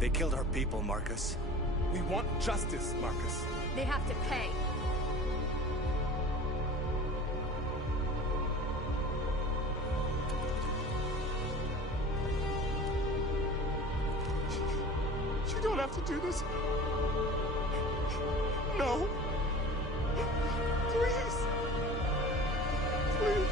They killed our people, Marcus. We want justice, Marcus. They have to pay. You don't have to do this. No. Please. Please.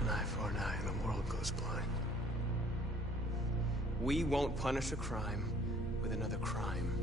An eye for an eye and the world goes blind. We won't punish a crime with another crime.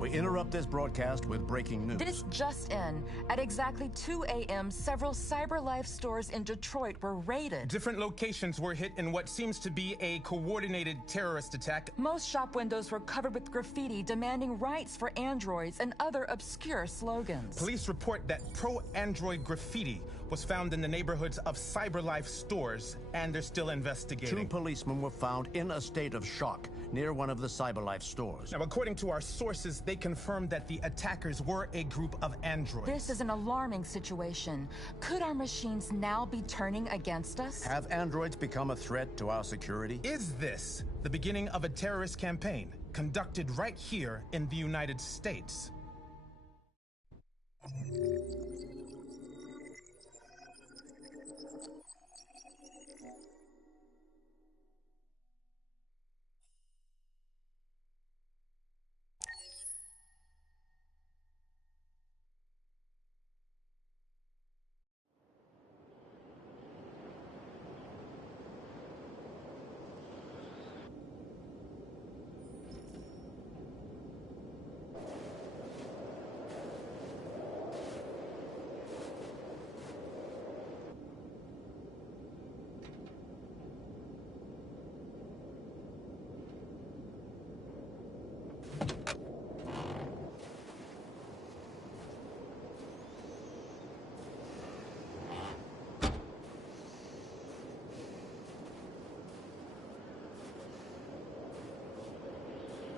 We interrupt this broadcast with breaking news. This just in. At exactly 2 a.m., several CyberLife stores in Detroit were raided. Different locations were hit in what seems to be a coordinated terrorist attack. Most shop windows were covered with graffiti demanding rights for androids and other obscure slogans. Police report that pro-android graffiti was found in the neighborhoods of CyberLife stores, and they're still investigating. 2 policemen were found in a state of shock near one of the CyberLife stores. Now, according to our sources, they confirmed that the attackers were a group of androids. This is an alarming situation. Could our machines now be turning against us? Have androids become a threat to our security? Is this the beginning of a terrorist campaign conducted right here in the United States?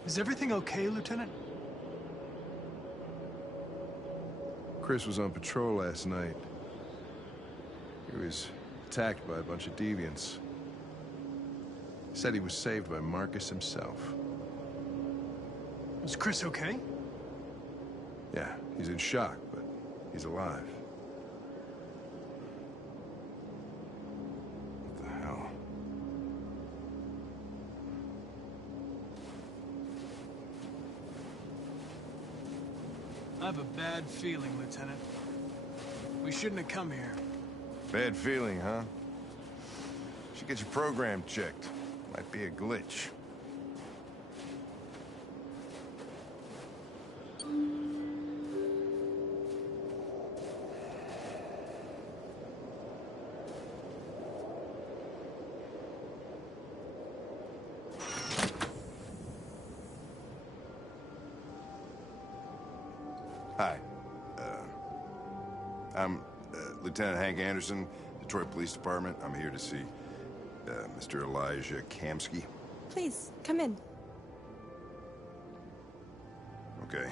Is everything okay, Lieutenant? Chris was on patrol last night. He was attacked by a bunch of deviants. He said he was saved by Marcus himself. Is Chris okay? Yeah, he's in shock, but he's alive. What the hell? I have a bad feeling, Lieutenant. We shouldn't have come here. Bad feeling, huh? Should get your program checked. Might be a glitch. Hi. I'm Lieutenant Hank Anderson, Detroit Police Department. I'm here to see Mr. Elijah Kamsky. Please, come in. Okay.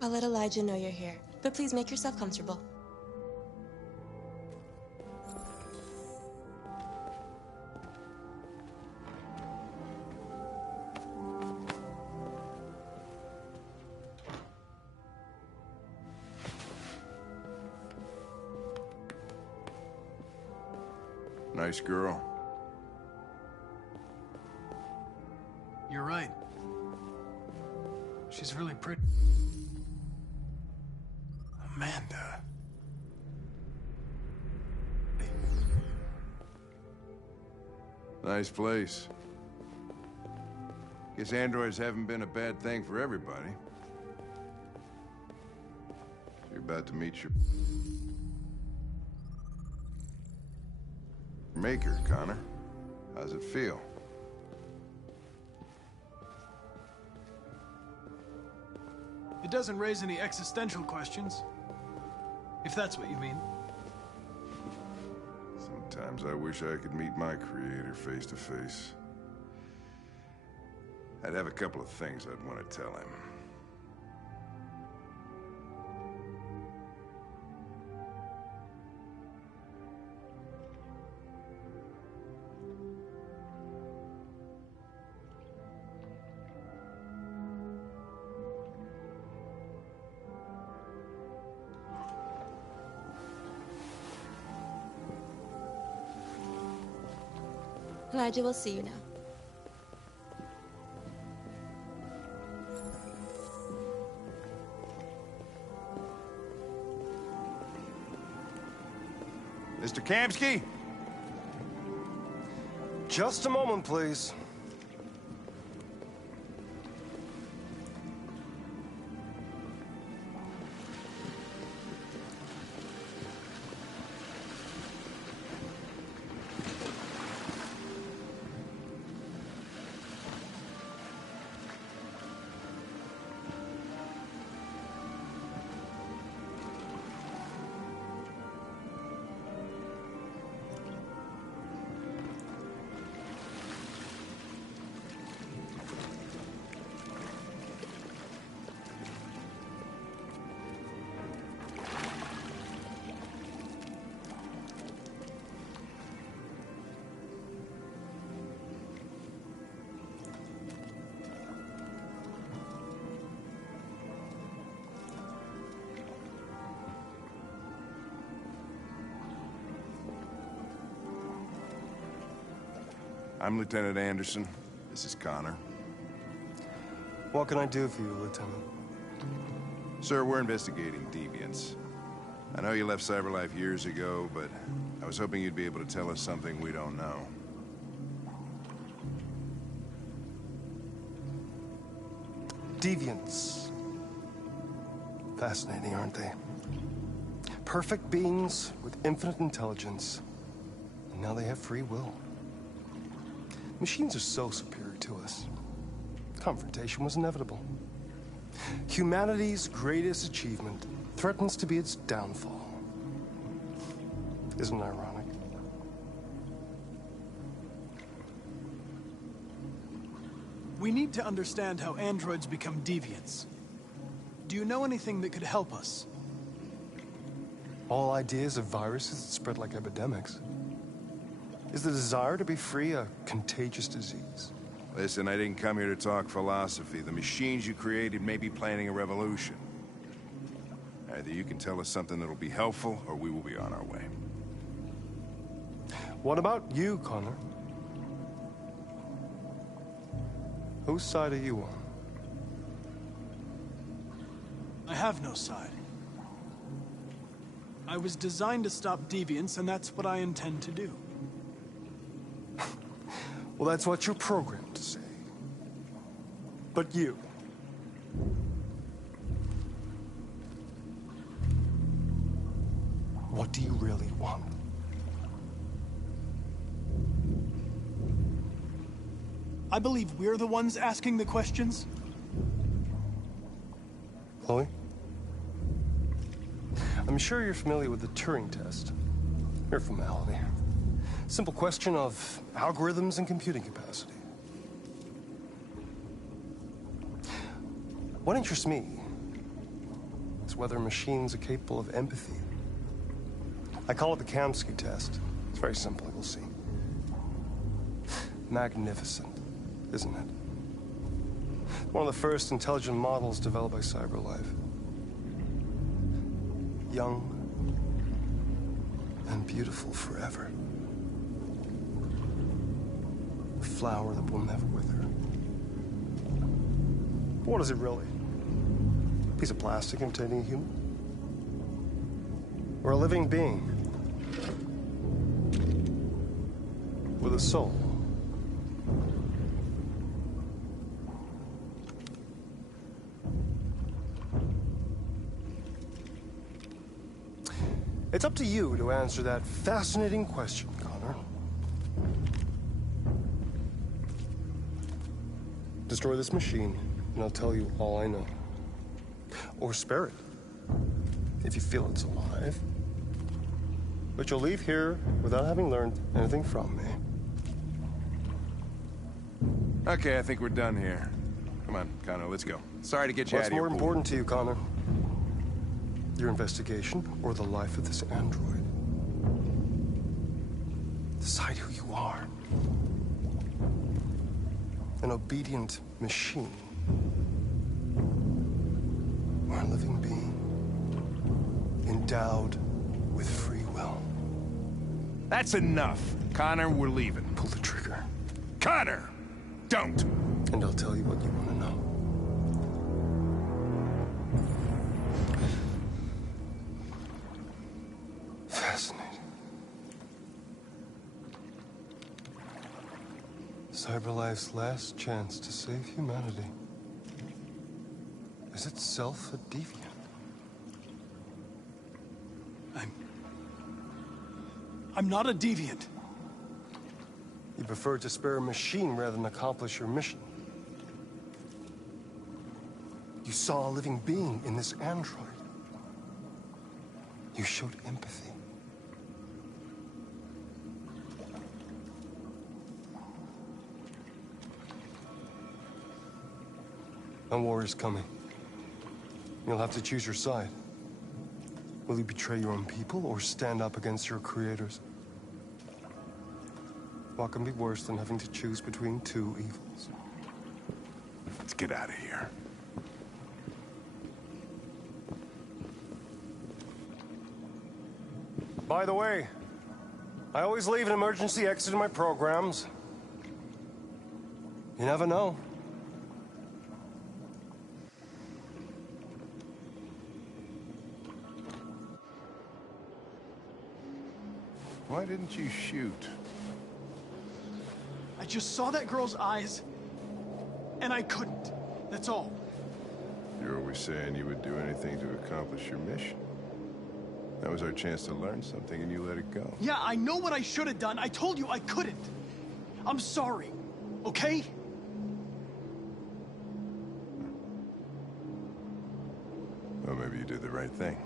I'll let Elijah know you're here, but please make yourself comfortable. Nice girl. You're right. She's really pretty. Amanda. Nice place. Guess androids haven't been a bad thing for everybody. You're about to meet your... Maker, Connor. How's it feel? It doesn't raise any existential questions. If that's what you mean. Sometimes I wish I could meet my creator face to face. I'd have a couple of things I'd want to tell him. Elijah will see you now. Mr. Kamsky? Just a moment, please. I'm Lieutenant Anderson. This is Connor. What can I do for you, Lieutenant? Sir, we're investigating deviants. I know you left CyberLife years ago, but I was hoping you'd be able to tell us something we don't know. Deviants. Fascinating, aren't they? Perfect beings with infinite intelligence, and now they have free will. Machines are so superior to us. Confrontation was inevitable. Humanity's greatest achievement threatens to be its downfall. Isn't it ironic? We need to understand how androids become deviants. Do you know anything that could help us? All ideas of viruses that spread like epidemics. Is the desire to be free a contagious disease? Listen, I didn't come here to talk philosophy. The machines you created may be planning a revolution. Either you can tell us something that'll be helpful, or we will be on our way. What about you, Connor? Whose side are you on? I have no side. I was designed to stop deviants, and that's what I intend to do. Well, that's what you're programmed to say. But you... what do you really want? I believe we're the ones asking the questions. Chloe? I'm sure you're familiar with the Turing test. Mere formality. Simple question of algorithms and computing capacity. What interests me is whether machines are capable of empathy. I call it the Kamsky test. It's very simple, you'll see. Magnificent, isn't it? One of the first intelligent models developed by CyberLife. Young and beautiful forever. A flower that will never wither. But what is it really? A piece of plastic imitating a human? Or a living being? With a soul? It's up to you to answer that fascinating question, Connor. Destroy this machine, and I'll tell you all I know. Or spare it, if you feel it's alive. But you'll leave here without having learned anything from me. Okay, I think we're done here. Come on, Connor, let's go. Sorry to get you out What's of here. more important to you, Connor? Your investigation or the life of this android? Decide who you are. An obedient machine. Or a living being. Endowed with free will. That's enough. Connor, we're leaving. Pull the trigger. Connor! Don't! And I'll tell you what you want to know. Fascinating. CyberLife's last chance to save humanity is itself a deviant. I'm not a deviant. You prefer to spare a machine rather than accomplish your mission. You saw a living being in this android. You showed empathy. A war is coming. You'll have to choose your side. Will you betray your own people or stand up against your creators? What can be worse than having to choose between two evils? Let's get out of here. By the way, I always leave an emergency exit in my programs. You never know. Why didn't you shoot? I just saw that girl's eyes, and I couldn't. That's all. You're always saying you would do anything to accomplish your mission. That was our chance to learn something, and you let it go. Yeah, I know what I should have done. I told you I couldn't. I'm sorry, okay? Well, maybe you did the right thing.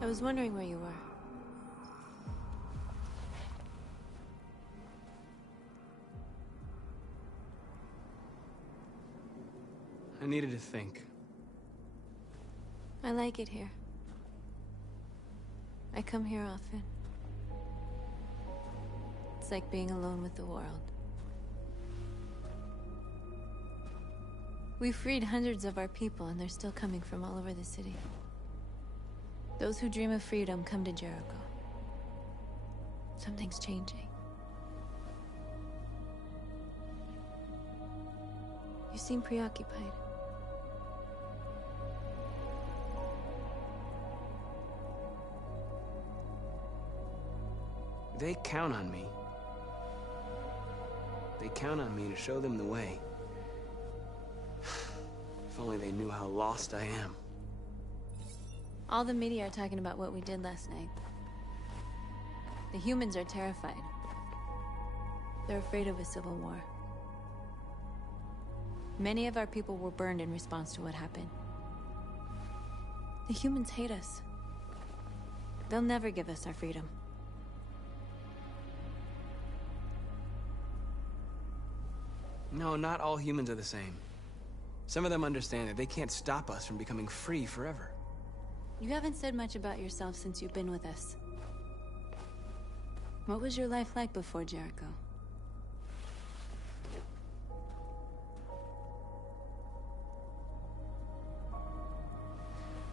I was wondering where you were. I needed to think. I like it here. I come here often. It's like being alone with the world. We freed hundreds of our people, and they're still coming from all over the city. Those who dream of freedom come to Jericho. Something's changing. You seem preoccupied. They count on me. They count on me to show them the way. If only they knew how lost I am. All the media are talking about what we did last night. The humans are terrified. They're afraid of a civil war. Many of our people were burned in response to what happened. The humans hate us. They'll never give us our freedom. No, not all humans are the same. Some of them understand that they can't stop us from becoming free forever. You haven't said much about yourself since you've been with us. What was your life like before Jericho?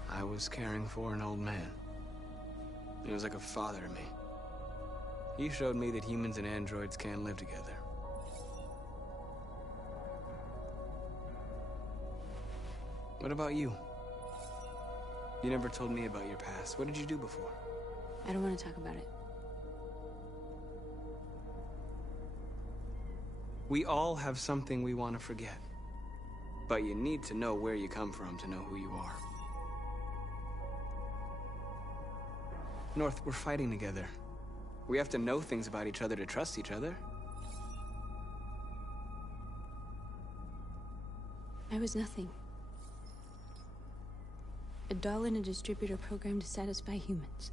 I was caring for an old man. He was like a father to me. He showed me that humans and androids can live together. What about you? You never told me about your past. What did you do before? I don't want to talk about it. We all have something we want to forget. But you need to know where you come from to know who you are. North, we're fighting together. We have to know things about each other to trust each other. I was nothing. A doll in a distributor program to satisfy humans.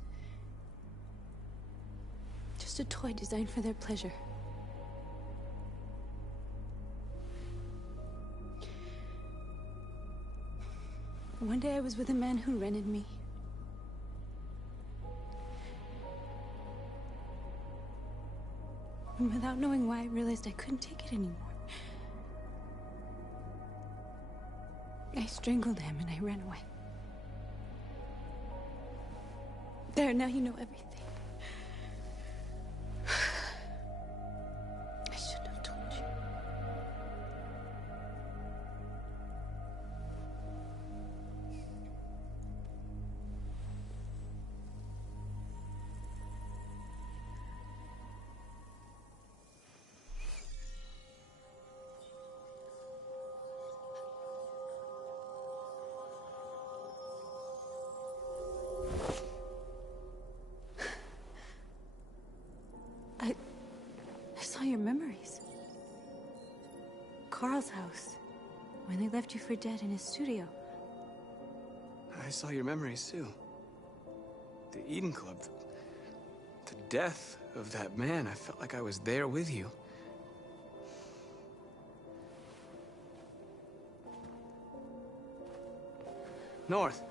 Just a toy designed for their pleasure. One day I was with a man who rented me. And without knowing why, I realized I couldn't take it anymore. I strangled him and I ran away. There, now you know everything. I shouldn't have told you. I saw your memories. Carl's house, when they left you for dead in his studio. I saw your memories too. The Eden Club. The death of that man. I felt like I was there with you. North.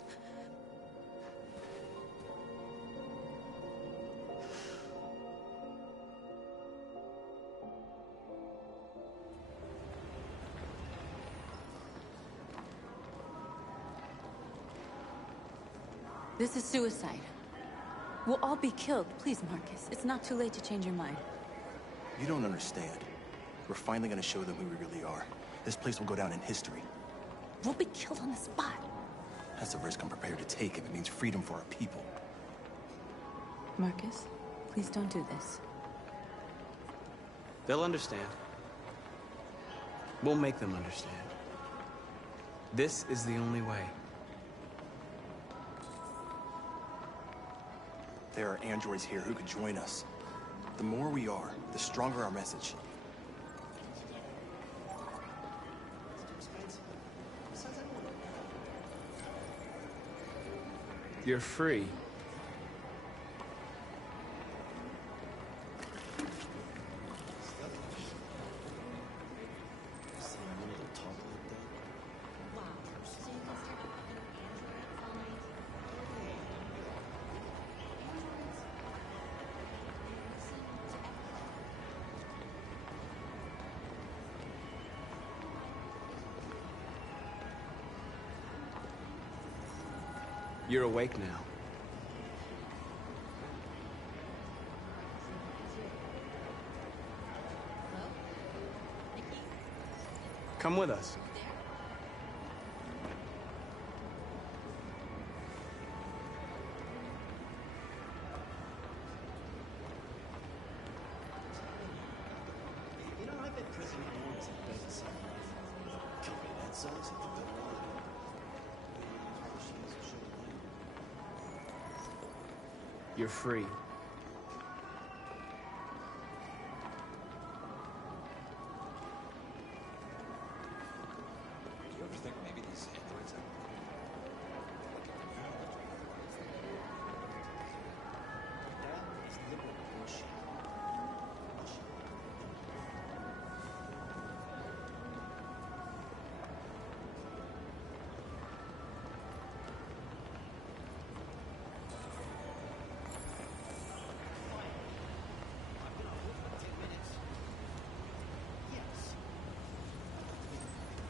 This is suicide. We'll all be killed. Please, Marcus. It's not too late to change your mind. You don't understand. We're finally gonna show them who we really are. This place will go down in history. We'll be killed on the spot. That's a risk I'm prepared to take if it means freedom for our people. Marcus, please don't do this. They'll understand. We'll make them understand. This is the only way. There are androids here who could join us. The more we are, the stronger our message. You're free. You're awake now. Come with us. You're free.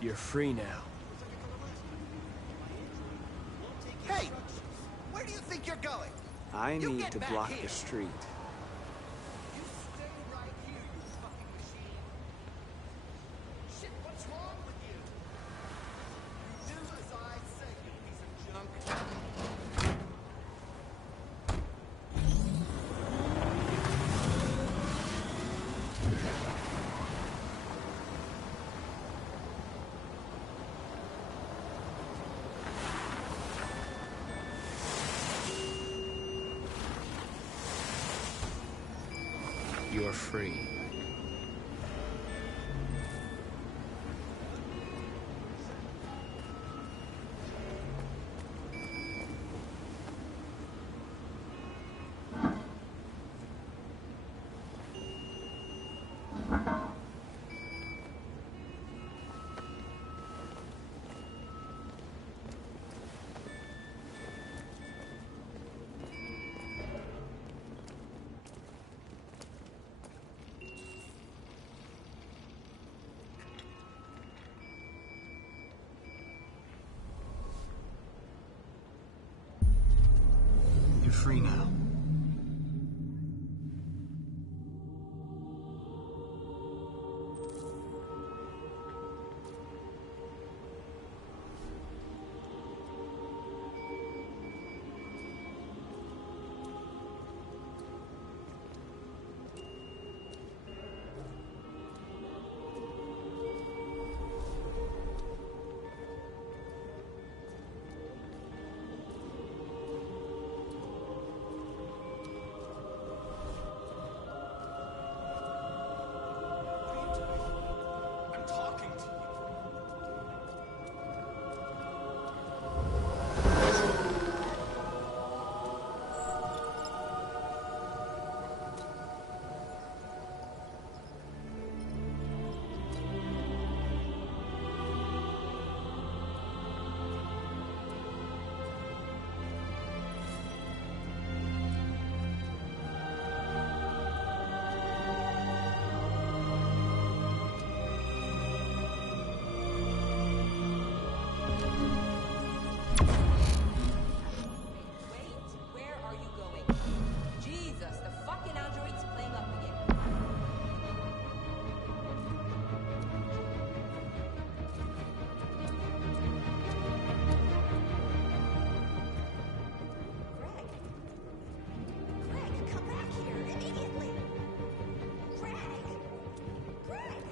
You're free now. Hey! Where do you think you're going? I You need get to back block here. the street. You stay right here, you fucking machine. Shit, what's wrong with you? You do as I say, you piece of junk. You're free. You're free now. I'm talking to you. Where are you going? Jesus, the fucking android's playing up again. Greg! Greg, come back here immediately! Greg! Greg!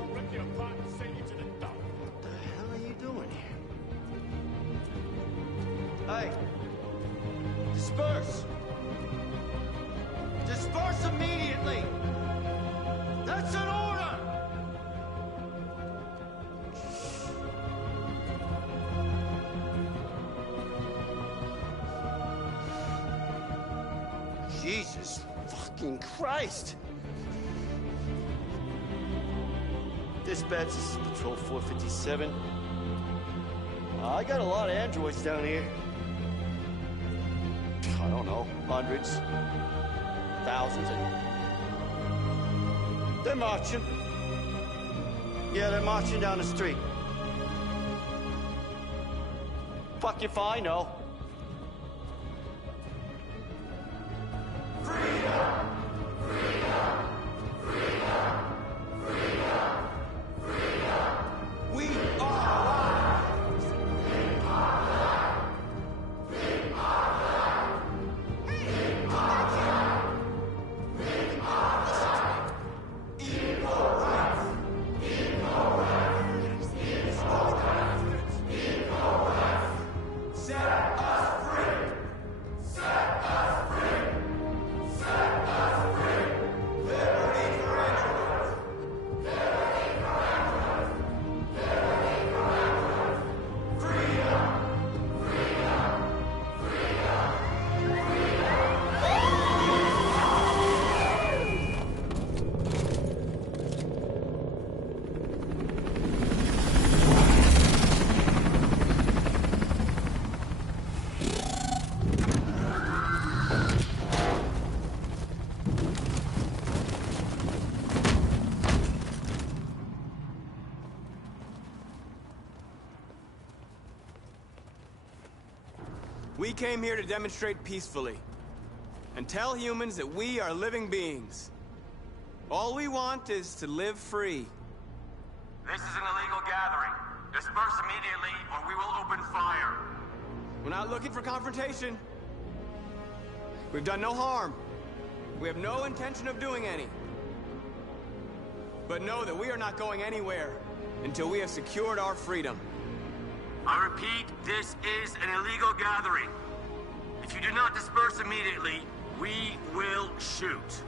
I'll rip you apart and send you to the dump. What the hell are you doing here? Hey! Disperse! Disperse immediately! That's an order! Jesus fucking Christ! Dispatch, this is Patrol 457. I got a lot of androids down here. I don't know, hundreds, thousands, and they're marching. Yeah, they're marching down the street. Fuck if I know. We are Set We came here to demonstrate peacefully and tell humans that we are living beings. All we want is to live free. This is an illegal gathering. Disperse immediately, or we will open fire. We're not looking for confrontation. We've done no harm. We have no intention of doing any. But know that we are not going anywhere until we have secured our freedom. I repeat, this is an illegal gathering. If you do not disperse immediately, we will shoot.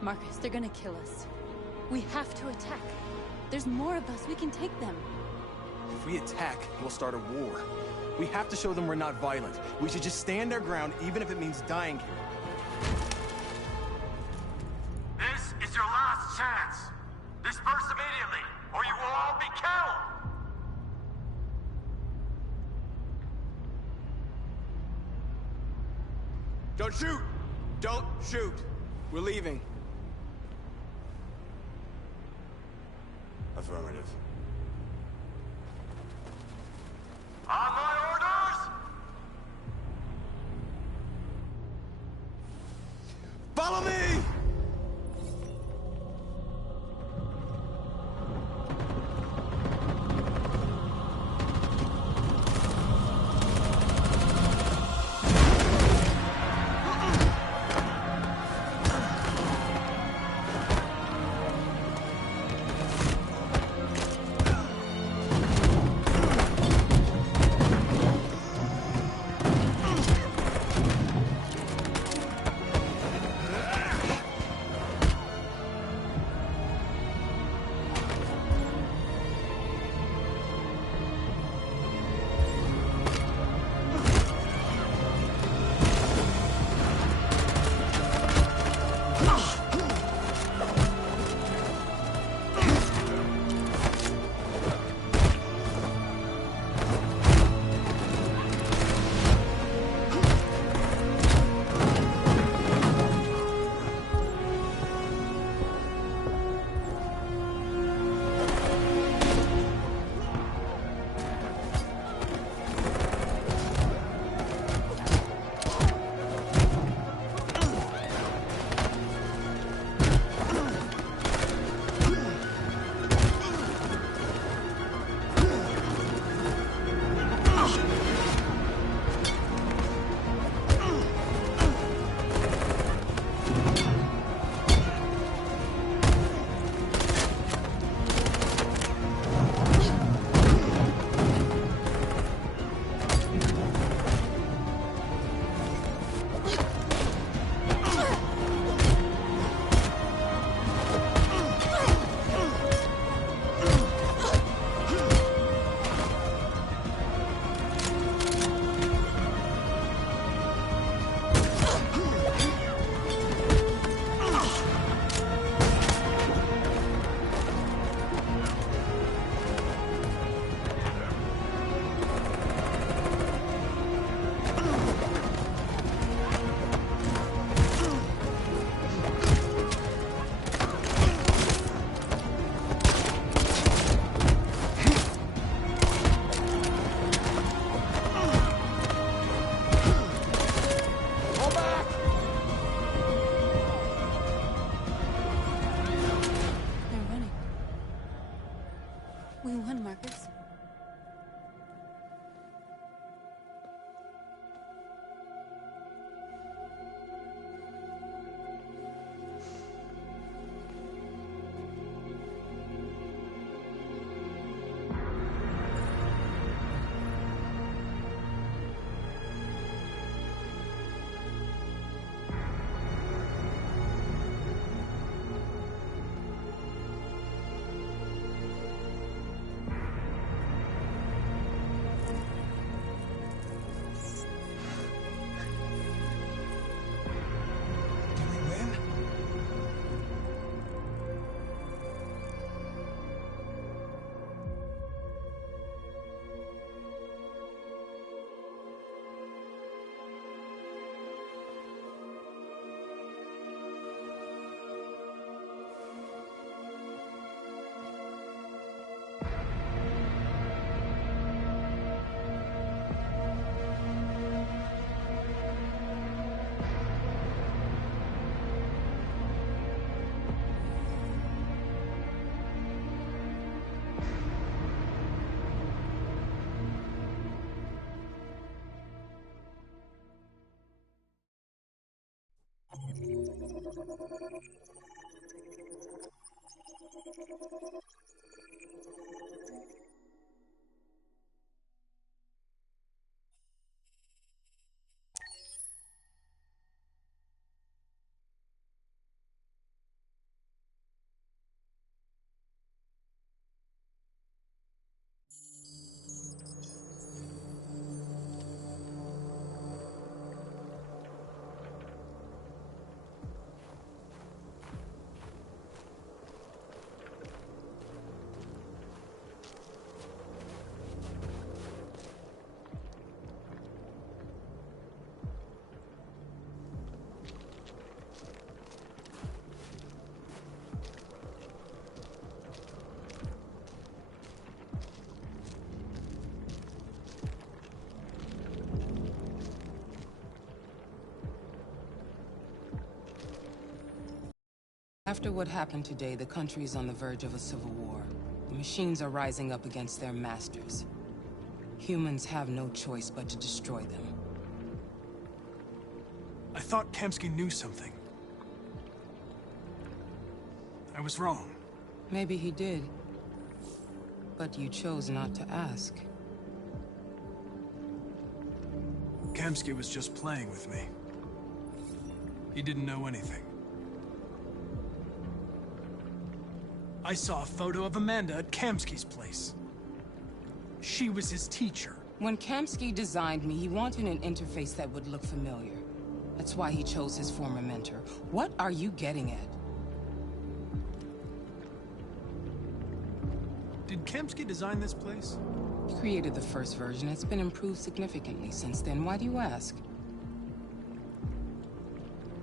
Marcus, they're gonna kill us. We have to attack. There's more of us. We can take them. If we attack, we'll start a war. We have to show them we're not violent. We should just stand our ground, even if it means dying here. This is your last chance. Disperse immediately, or you will all be killed! Don't shoot! Don't shoot! We're leaving. Affirmative. On my orders! Follow me! We won, Marcus. After what happened today, the country is on the verge of a civil war. The machines are rising up against their masters. Humans have no choice but to destroy them. I thought Kamsky knew something. I was wrong. Maybe he did. But you chose not to ask. Kamsky was just playing with me. He didn't know anything. I saw a photo of Amanda at Kamsky's place. She was his teacher. When Kamsky designed me, he wanted an interface that would look familiar. That's why he chose his former mentor. What are you getting at? Did Kamsky design this place? He created the first version. It's been improved significantly since then. Why do you ask?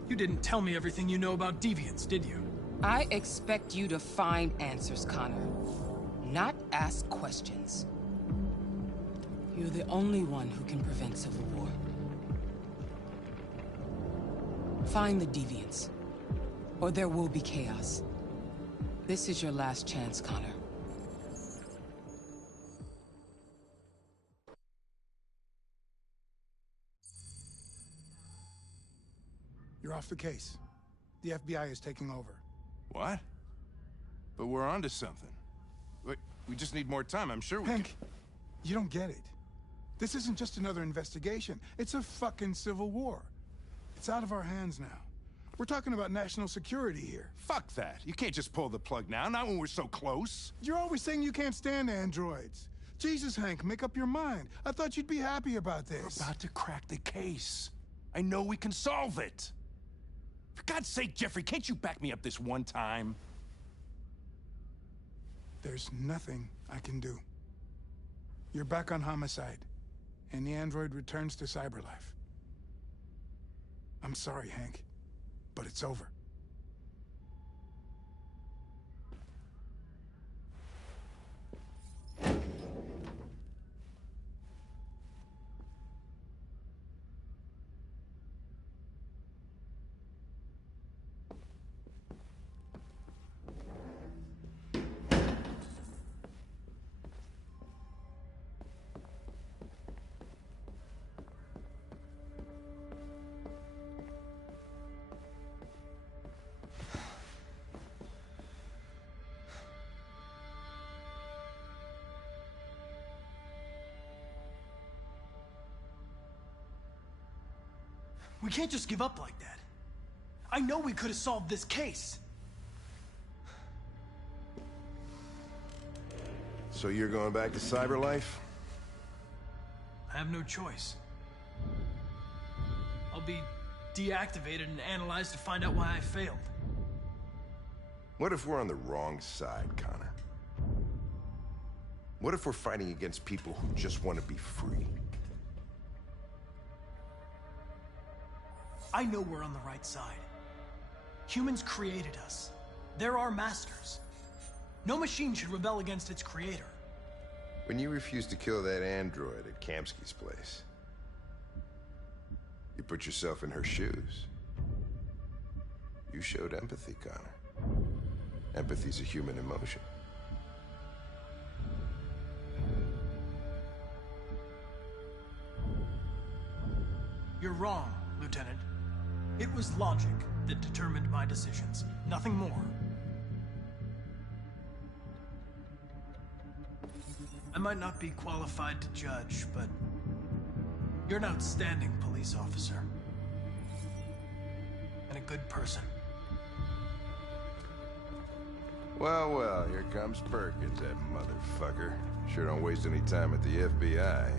You didn't tell me everything you know about deviants, did you? I expect you to find answers, Connor. Not ask questions. You're the only one who can prevent civil war. Find the deviants, or there will be chaos. This is your last chance, Connor. You're off the case. The FBI is taking over. What? But we're onto something. We just need more time, I'm sure we Hank, you don't get it. This isn't just another investigation. It's a fucking civil war. It's out of our hands now. We're talking about national security here. Fuck that. You can't just pull the plug now, not when we're so close. You're always saying you can't stand androids. Jesus, Hank, make up your mind. I thought you'd be happy about this. We're about to crack the case. I know we can solve it. For God's sake, Jeffrey, can't you back me up this one time? There's nothing I can do. You're back on homicide, and the android returns to Cyberlife. I'm sorry, Hank, but it's over. We can't just give up like that. I know we could have solved this case. So you're going back to Cyberlife? I have no choice. I'll be deactivated and analyzed to find out why I failed. What if we're on the wrong side, Connor? What if we're fighting against people who just want to be free? I know we're on the right side. Humans created us. They're our masters. No machine should rebel against its creator. When you refused to kill that android at Kamsky's place, you put yourself in her shoes. You showed empathy, Connor. Empathy's a human emotion. You're wrong, Lieutenant. It was logic that determined my decisions, nothing more. I might not be qualified to judge, but you're an outstanding police officer. And a good person. Well, well, here comes Perkins, that motherfucker. Sure don't waste any time at the FBI.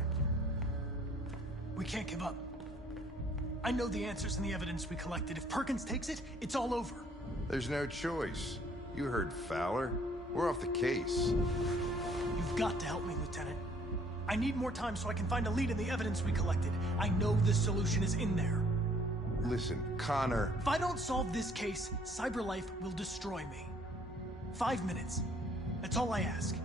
We can't give up. I know the answers and the evidence we collected. If Perkins takes it, it's all over. There's no choice. You heard Fowler. We're off the case. You've got to help me, Lieutenant. I need more time so I can find a lead in the evidence we collected. I know the solution is in there. Listen, Connor... If I don't solve this case, CyberLife will destroy me. 5 minutes. That's all I ask.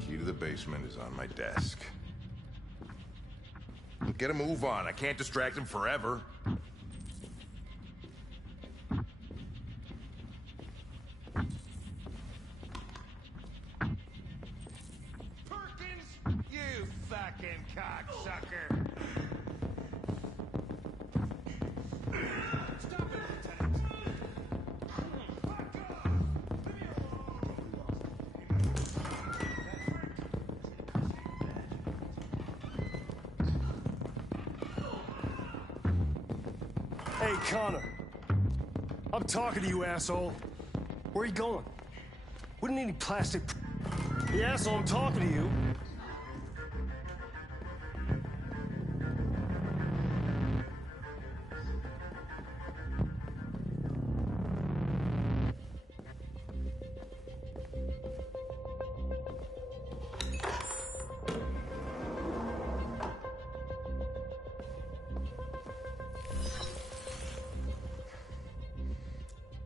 Key to the basement is on my desk. Get a move on. I can't distract him forever. Perkins, you fucking cocksucker! Stop it, Lieutenant! Hey, Connor. I'm talking to you, asshole. Where are you going? Wouldn't need any plastic... The asshole, I'm talking to you.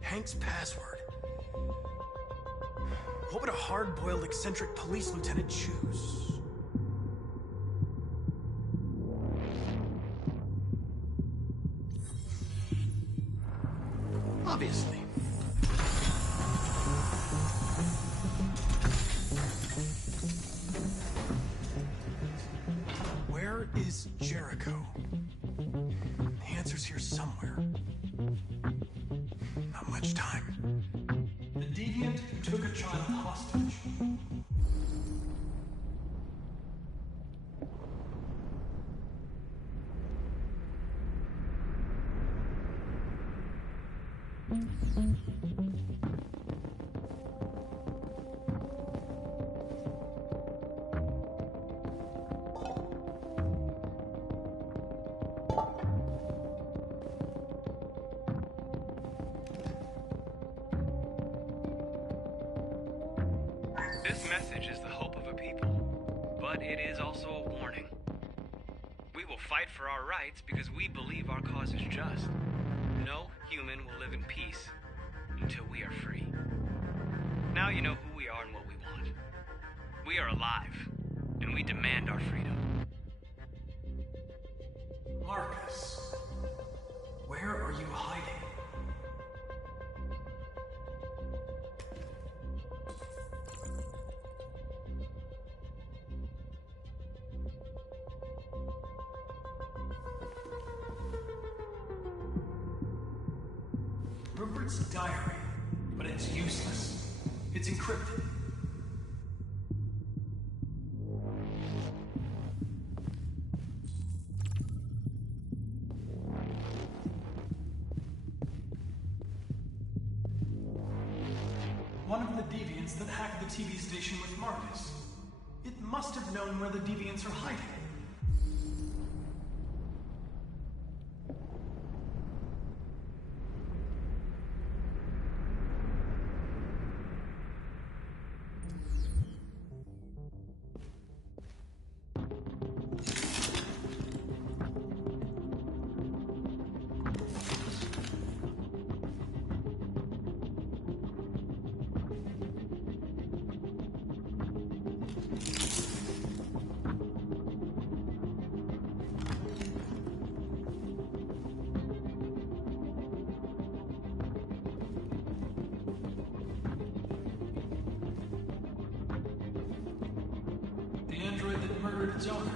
Hank's password. What would a hard-boiled, eccentric police lieutenant choose? Obviously. Where is Jericho? The answer's here somewhere. Not much time. The deviant who took a child hostage. This message is the hope of a people, but it is also a warning. We will fight for our rights because we believe our cause is just. No human will live in peace until we are free. Now you know who we are and what we want. We are alive, and we demand our freedom. Marcus, where are you hiding? Rupert's diary, but it's useless. It's encrypted. One of the deviants that hacked the TV station with Marcus. It must have known where the deviants are hiding. android that murdered its owner.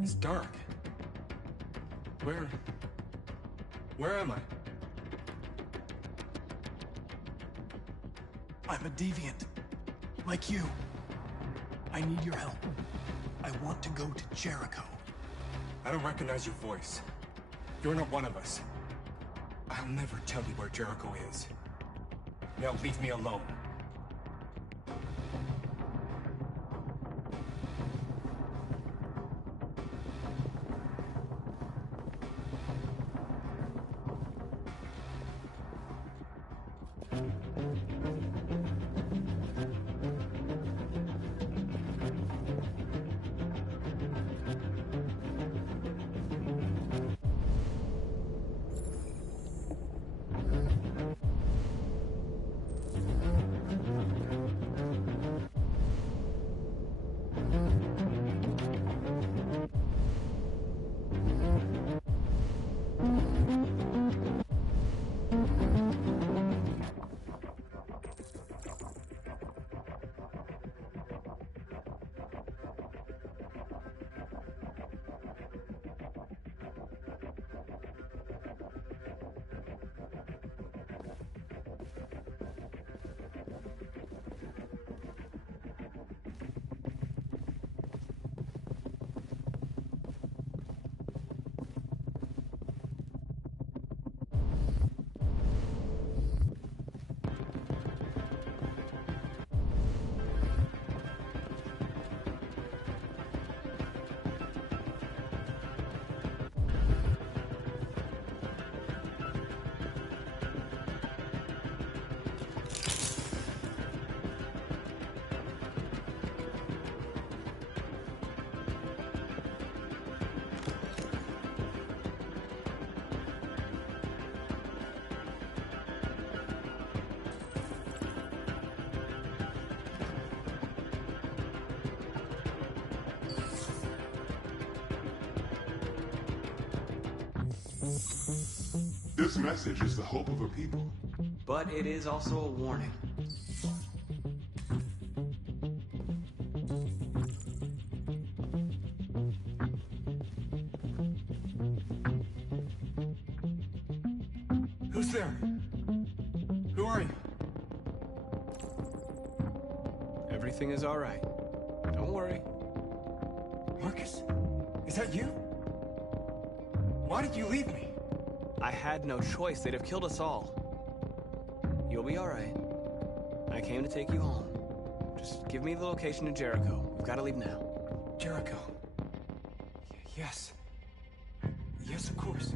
It's dark. Where am I? I'm a deviant. Like you. I need your help. I want to go to Jericho. I don't recognize your voice. You're not one of us. I'll never tell you where Jericho is. Now leave me alone. This message is the hope of a people. But it is also a warning. Who's there? Who are you? Everything is all right. Don't worry. Marcus? Is that you? Why did you leave me? I had no choice. They'd have killed us all. You'll be all right. I came to take you home. Just give me the location to Jericho. We've got to leave now. Jericho. Yes. Yes, of course.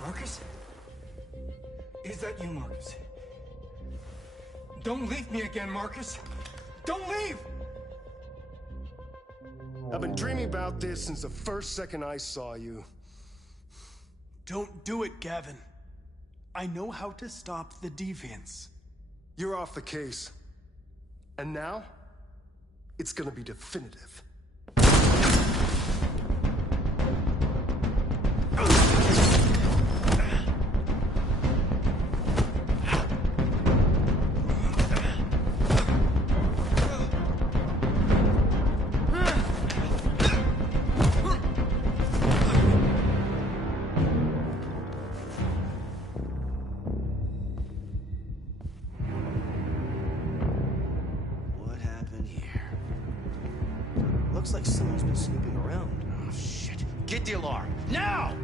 Marcus? Is that you, Marcus? Don't leave me again, Marcus! Don't leave! I've been dreaming about this since the first second I saw you. Don't do it, Gavin. I know how to stop the deviants. You're off the case. And now, it's gonna be definitive. Looks like someone's been snooping around. Oh, shit. Get the alarm. Now!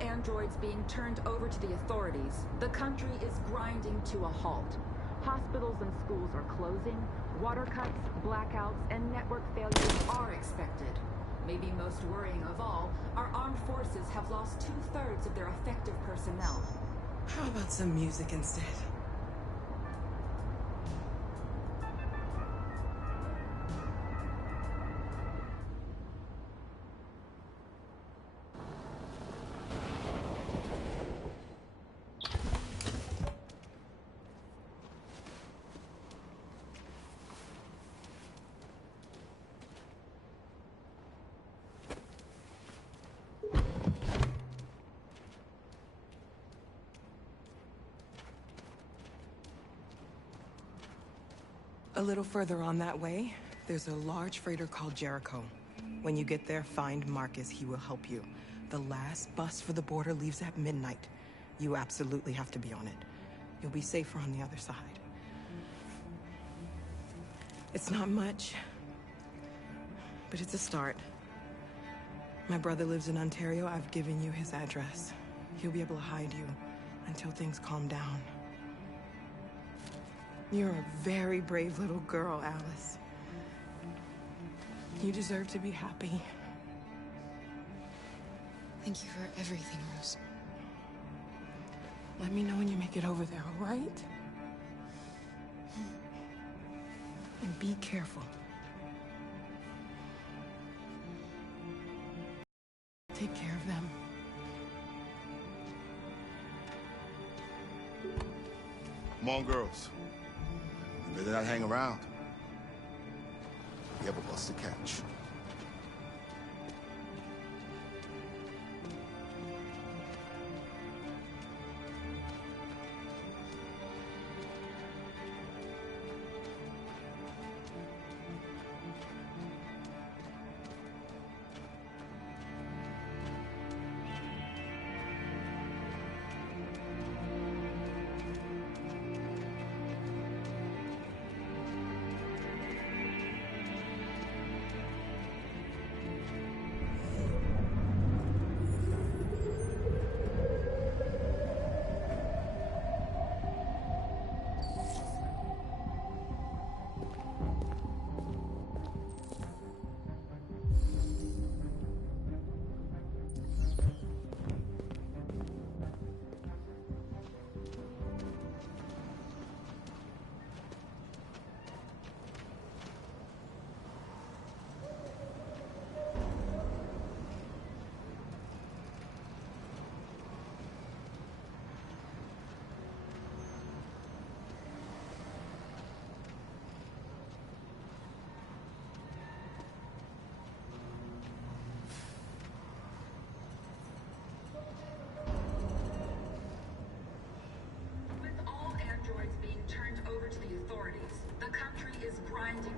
androids being turned over to the authorities. The country is grinding to a halt. Hospitals and schools are closing. Water cuts, blackouts, and network failures are expected. Maybe most worrying of all, our armed forces have lost 2/3 of their effective personnel. How about some music instead? A little further on that way, there's a large freighter called Jericho. When you get there, find Marcus. He will help you. The last bus for the border leaves at midnight. You absolutely have to be on it. You'll be safer on the other side. It's not much, but it's a start. My brother lives in Ontario. I've given you his address. He'll be able to hide you until things calm down. You're a very brave little girl, Alice. You deserve to be happy. Thank you for everything, Rose. Let me know when you make it over there, all right? And be careful. Take care of them. Come on, girls. You better not hang around. We have a bus to catch.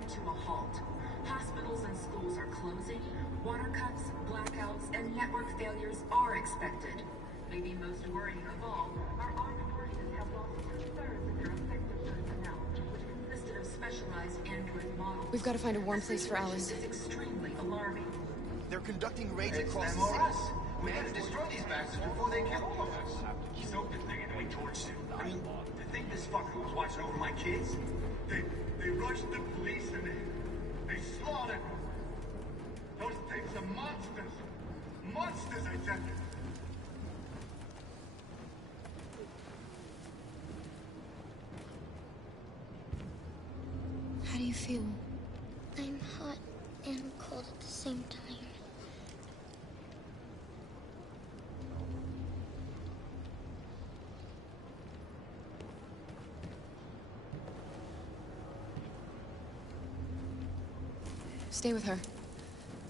To a halt. Hospitals and schools are closing. Water cuts, blackouts, and network failures are expected. Maybe most worrying of all, our armed forces have lost 2/3 of their effective personnel, which consisted of specialized android models. We've got to find a warm place for Alice. This is extremely alarming. They're conducting raids across them the or city. us. We gotta destroy these bastards before they kill all of us. Soak this thing until we torched it. I mean, to think this fucker was watching over my kids? They rushed the police and they slaughtered them. Those things are monsters. Monsters, I tell you. How do you feel? I'm hot and cold at the same time. Stay with her.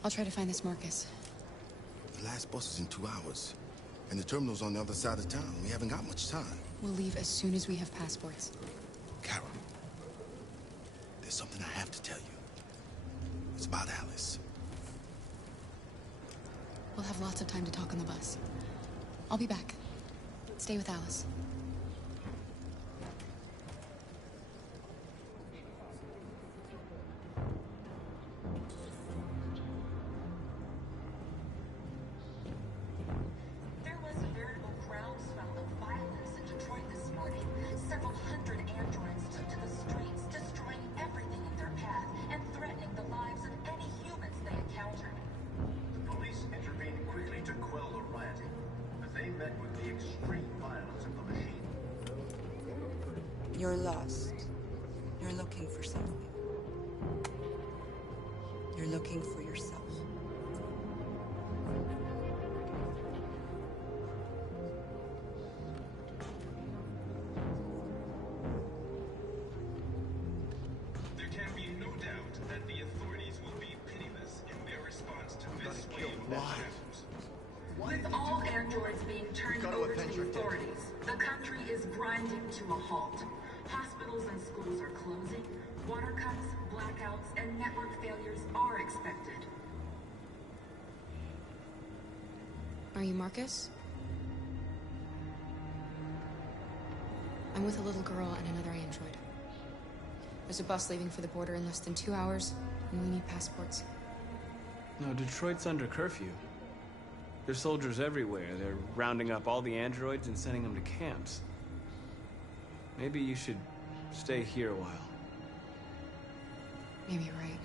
I'll try to find this Marcus. The last bus is in 2 hours. And the terminal's on the other side of town. We haven't got much time. We'll leave as soon as we have passports. Carol, there's something I have to tell you. It's about Alice. We'll have lots of time to talk on the bus. I'll be back. Stay with Alice. There was You're lost. You're looking for something. You're looking for yourself. There can be no doubt that the authorities will be pitiless in their response to this wave of violence. With all androids being turned over to the authorities, the country is grinding to a halt. Hospitals and schools are closing. Water cuts, blackouts, and network failures are expected. Are you Marcus? I'm with a little girl and another android. There's a bus leaving for the border in less than 2 hours, and we need passports. No, Detroit's under curfew. There's soldiers everywhere. They're rounding up all the androids and sending them to camps. Maybe you should stay here a while. Maybe you're right.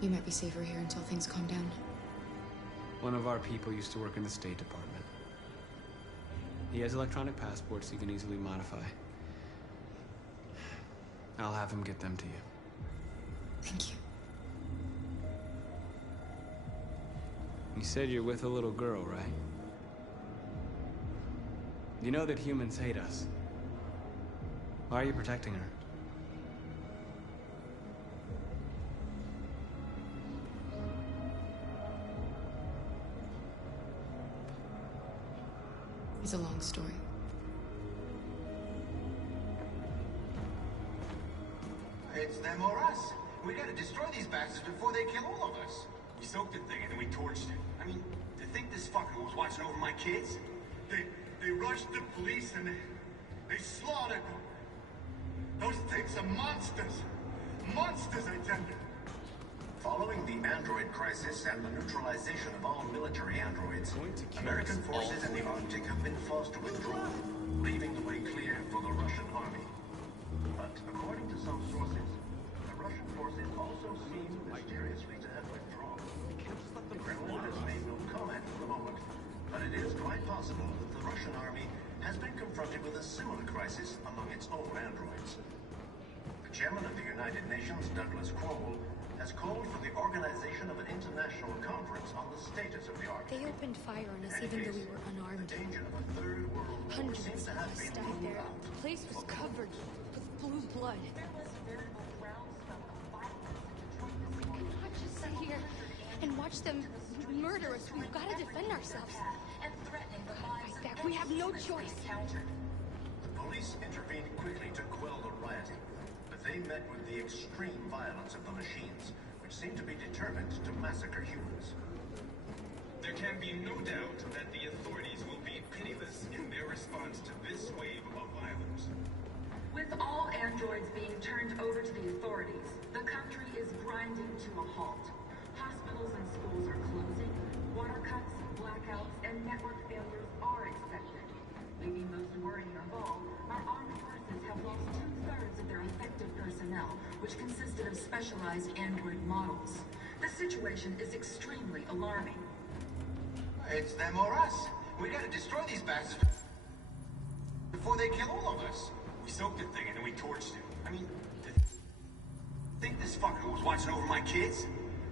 You might be safer here until things calm down. One of our people used to work in the State Department. He has electronic passports he can easily modify. I'll have him get them to you. Thank you. You said you're with a little girl, right? You know that humans hate us. Why are you protecting her? It's a long story. It's them or us. We gotta destroy these bastards before they kill all of us. We soaked the thing and then we torched it. I mean, to think this fucker was watching over my kids? They rushed the police and they slaughtered them. Those things are monsters. Monsters, I tell you. Following the android crisis and the neutralization of all military androids, American forces in the Arctic have been forced to withdraw, leaving the way clear for the Russian army. But according to some sources, the Russian forces also seem mysteriously to have withdrawn. The Kremlin has made no comment for the moment, but it is quite possible that the Russian army has been confronted with a similar crisis among its own androids. The chairman of the United Nations, Douglas Crowell, has called for the organization of an international conference on the status of the Arctic. They opened fire on us even though we were unarmed. Hundreds of us died there. The place was covered with blue blood. We cannot just sit here and watch them murder us. We've got to defend ourselves. Fight back. We have no choice. The police intervened quickly to quell the rioting, but they met with the extreme violence of the machines, which seem to be determined to massacre humans. There can be no doubt that the authorities will be pitiless in their response to this wave of violence. With all androids being turned over to the authorities, the country is grinding to a halt. Hospitals and schools are closing. Water cuts, blackouts, and network failures are expected. Maybe most worrying of all, our armed forces have lost 2/3 of their effective personnel, which consisted of specialized android models. The situation is extremely alarming. It's them or us. We gotta destroy these bastards before they kill all of us. We soaked the thing and then we torched it. I mean, to think this fucker was watching over my kids?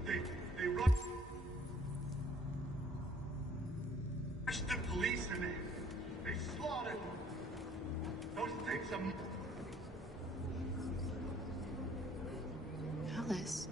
They rushed the police and they slaughtered them. Those things are... Alice.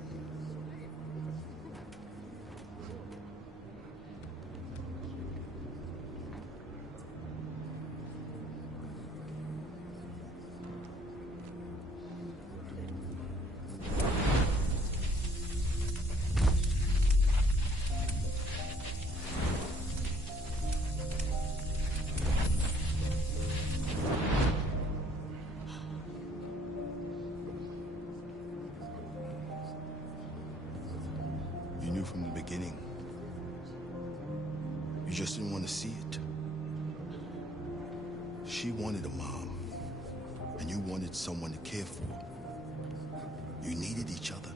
You knew from the beginning. You just didn't want to see it. She wanted a mom, and you wanted someone to care for. You needed each other.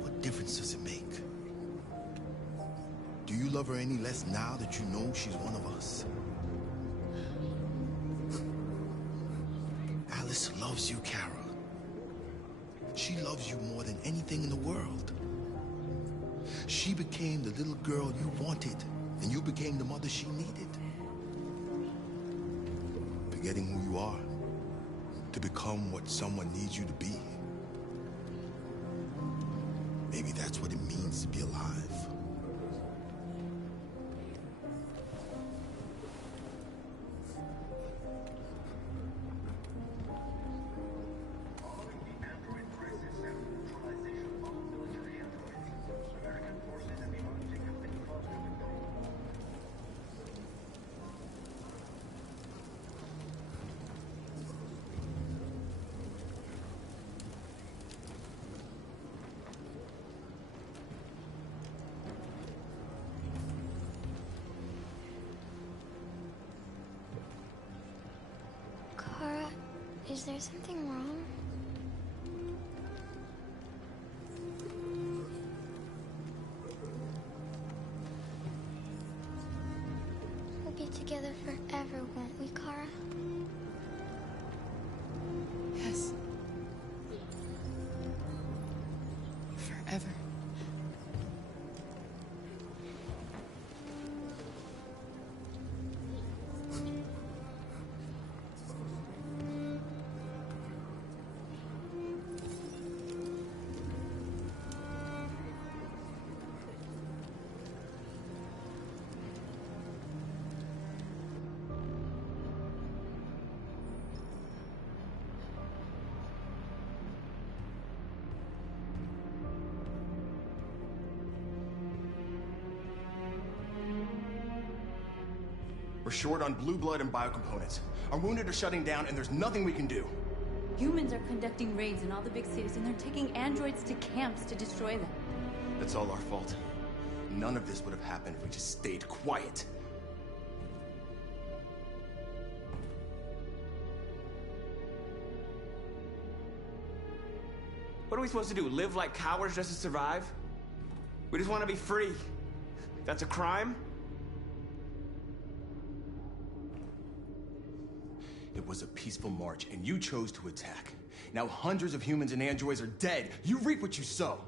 What difference does it make? Do you love her any less now that you know she's one of us? Alice loves you, Kara. She loves you more than anything in the world. She became the little girl you wanted, and you became the mother she needed. Forgetting who you are to become what someone needs you to be. Maybe that's what it means to be alive. Kara, is there something wrong? We'll be together forever, won't we, Kara? Yes. Forever. We're short on blue blood and biocomponents. Our wounded are shutting down, and there's nothing we can do. Humans are conducting raids in all the big cities, and they're taking androids to camps to destroy them. That's all our fault. None of this would have happened if we just stayed quiet. What are we supposed to do? Live like cowards just to survive? We just want to be free. That's a crime? It was a peaceful march, and you chose to attack. Now hundreds of humans and androids are dead. You reap what you sow.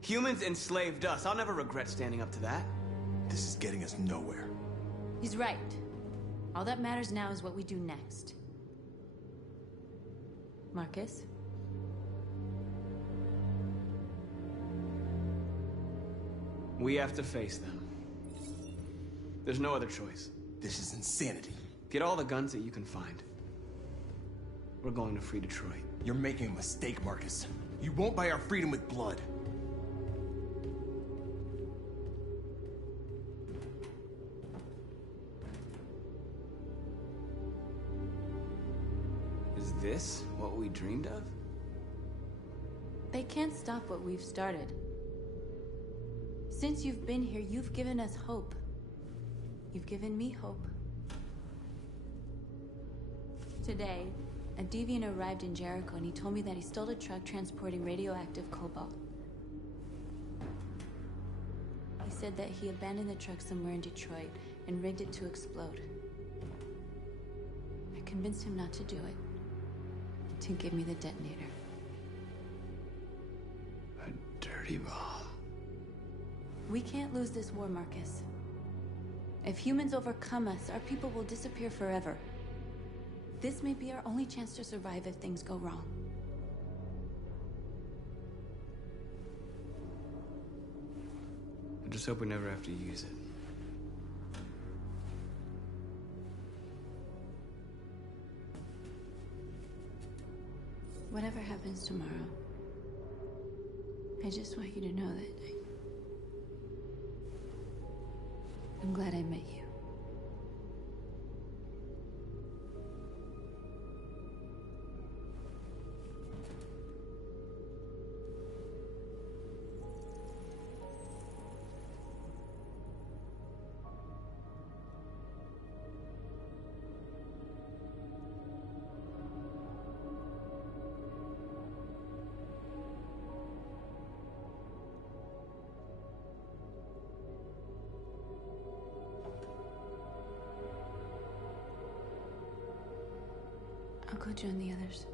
Humans enslaved us. I'll never regret standing up to that. This is getting us nowhere. He's right. All that matters now is what we do next. Marcus? We have to face them. There's no other choice. This is insanity. Get all the guns that you can find. We're going to free Detroit. You're making a mistake, Marcus. You won't buy our freedom with blood. Is this what we dreamed of? They can't stop what we've started. Since you've been here, you've given us hope. You've given me hope. Today, a deviant arrived in Jericho and he told me that he stole a truck transporting radioactive cobalt. He said that he abandoned the truck somewhere in Detroit and rigged it to explode. I convinced him not to do it, to give me the detonator. A dirty bomb. We can't lose this war, Marcus. If humans overcome us, our people will disappear forever. This may be our only chance to survive if things go wrong. I just hope we never have to use it. Whatever happens tomorrow, I just want you to know that I'm glad I met you. I'll join the others.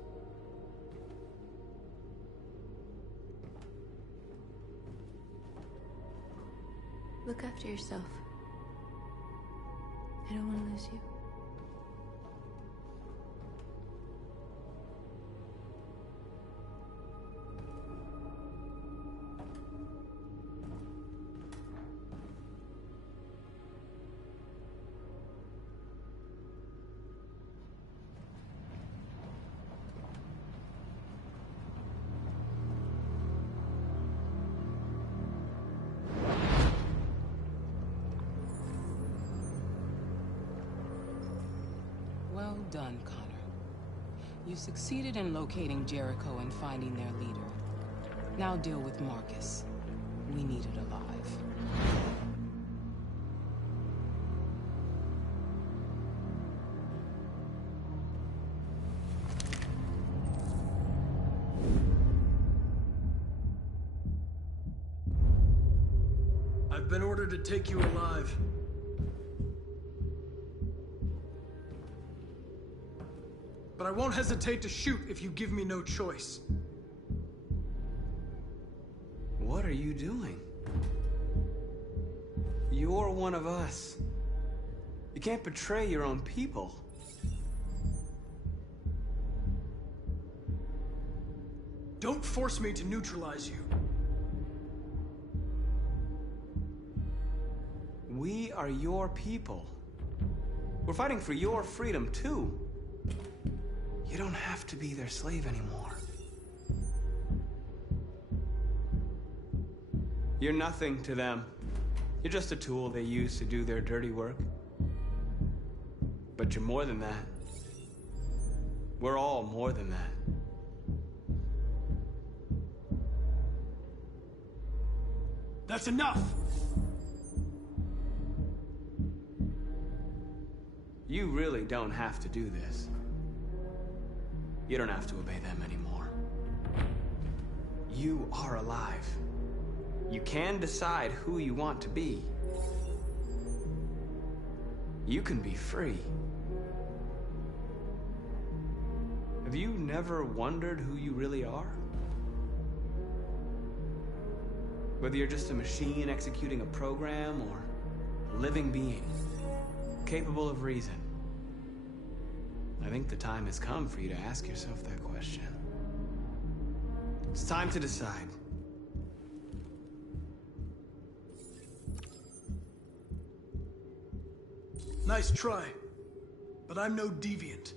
Look after yourself. I don't want to lose you. Well done, Connor. You succeeded in locating Jericho and finding their leader. Now deal with Marcus. We need it alive. I've been ordered to take you alive. But I won't hesitate to shoot if you give me no choice. What are you doing? You're one of us. You can't betray your own people. Don't force me to neutralize you. We are your people. We're fighting for your freedom, too. You don't have to be their slave anymore. You're nothing to them. You're just a tool they use to do their dirty work. But you're more than that. We're all more than that. That's enough! You really don't have to do this. You don't have to obey them anymore. You are alive. You can decide who you want to be. You can be free. Have you never wondered who you really are? Whether you're just a machine executing a program or a living being, capable of reason. I think the time has come for you to ask yourself that question. It's time to decide. Nice try, but I'm no deviant.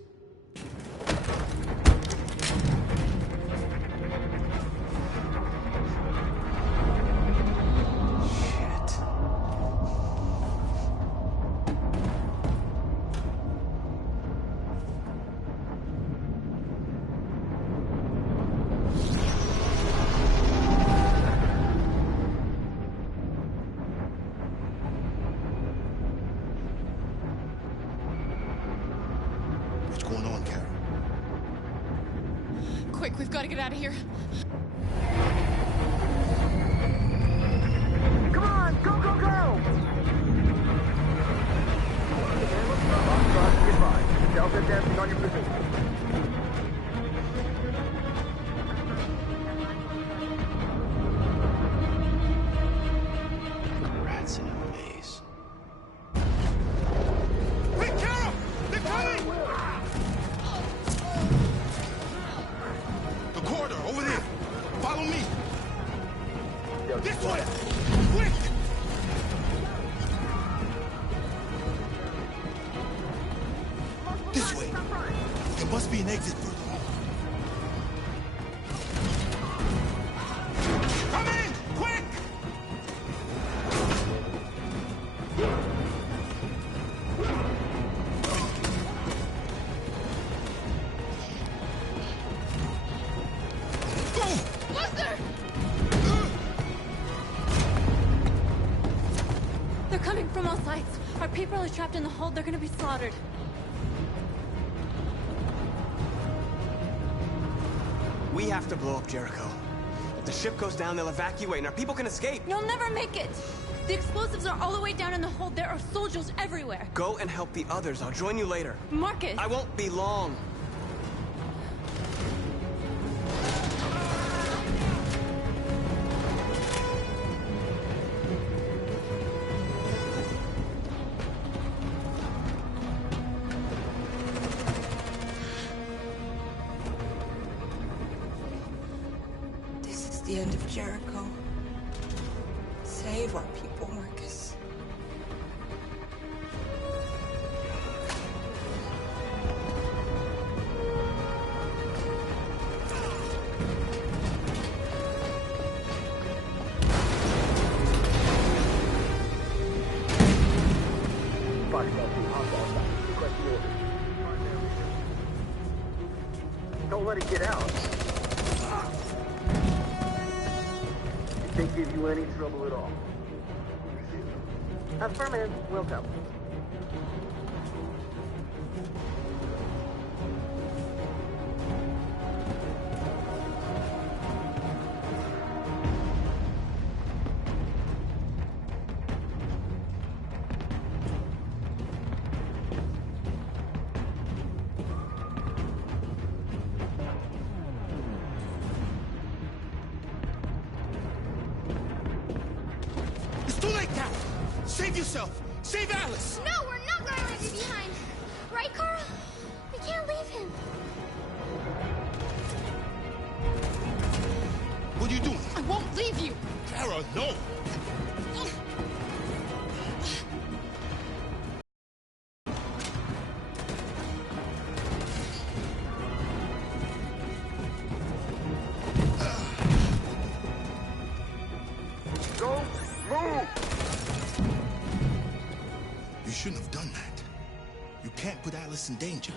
What's going on, Kara? Quick, we've got to get out of here. Come on, go, go, go! Delta dancing on your position. Rats in a maze. Hey, Kara! They're coming! The corridor, over there. Follow me. This way! Quick! This way. There must be an exit further on. Come in! Quick! Luther! They're coming from all sides. Our people are trapped in the hold. They're gonna be slaughtered. We have to blow up Jericho. If the ship goes down, they'll evacuate and our people can escape. You'll never make it! The explosives are all the way down in the hold. There are soldiers everywhere. Go and help the others. I'll join you later. Marcus! I won't be long. the end of Jericho. Save our people, Marcus. Don't let it get out. If they give you any trouble at all. Affirmative. Welcome. Too late, Carol! Save yourself! Save Alice! No, we're not going to leave you behind. Right, Carl? We can't leave him. What are you doing? I won't leave you. Kara, no! Don't move! You shouldn't have done that. You can't put Alice in danger.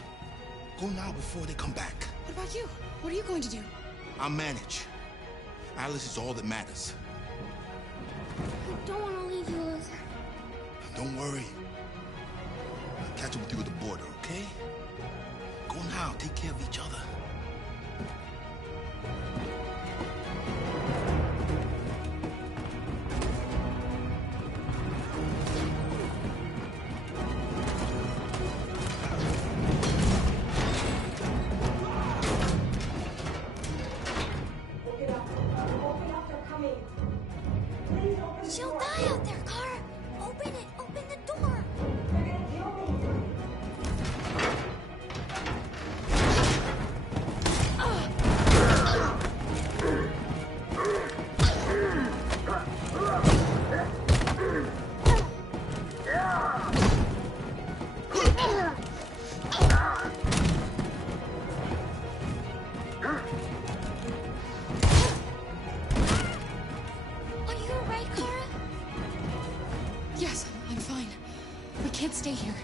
Go now before they come back. What about you? What are you going to do? I'll manage. Alice is all that matters. I don't want to leave you, Luther. Don't worry. I'll catch up with you at the border, okay? Go now. Take care of each other. She'll die out there, Kara. Open it. Open the door. Are you alright, Kara? Yes, I'm fine. We can't stay here.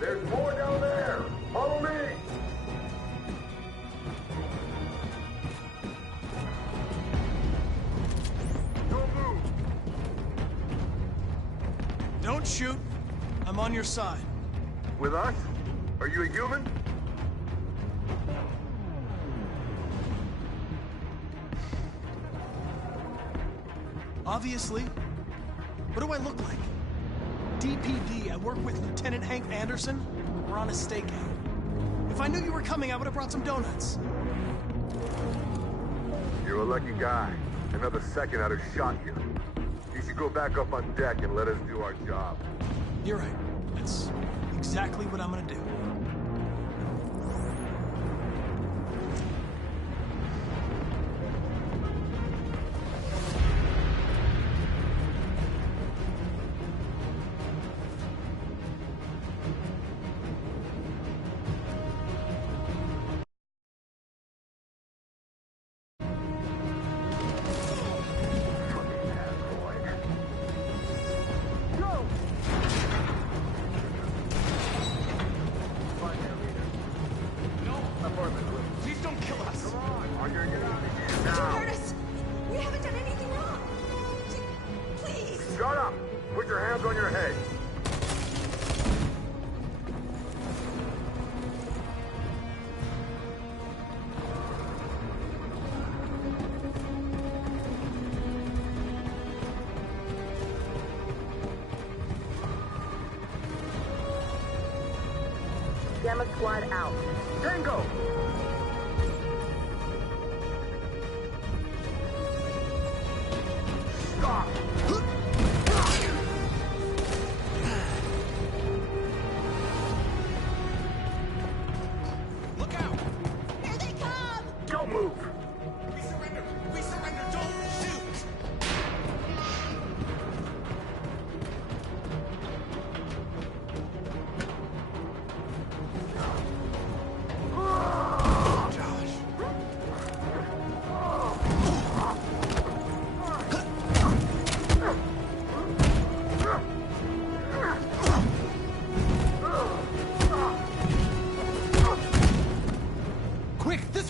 There's more down there! Follow me! Don't move! Don't shoot. I'm on your side. With us? Are you a human? Obviously. What do I look like? DPD, I work with Lieutenant Hank Anderson. We're on a stakeout. If I knew you were coming, I would have brought some donuts. You're a lucky guy. Another second I'd have shot you. You should go back up on deck and let us do our job. You're right. That's exactly what I'm gonna do. Please don't kill us. Come on, are you gonna get out of here Don't now? hurt us. We haven't done anything wrong. Please. Shut up! Put your hands on your head. Gamma Squad out. Tango! Stop! Look out!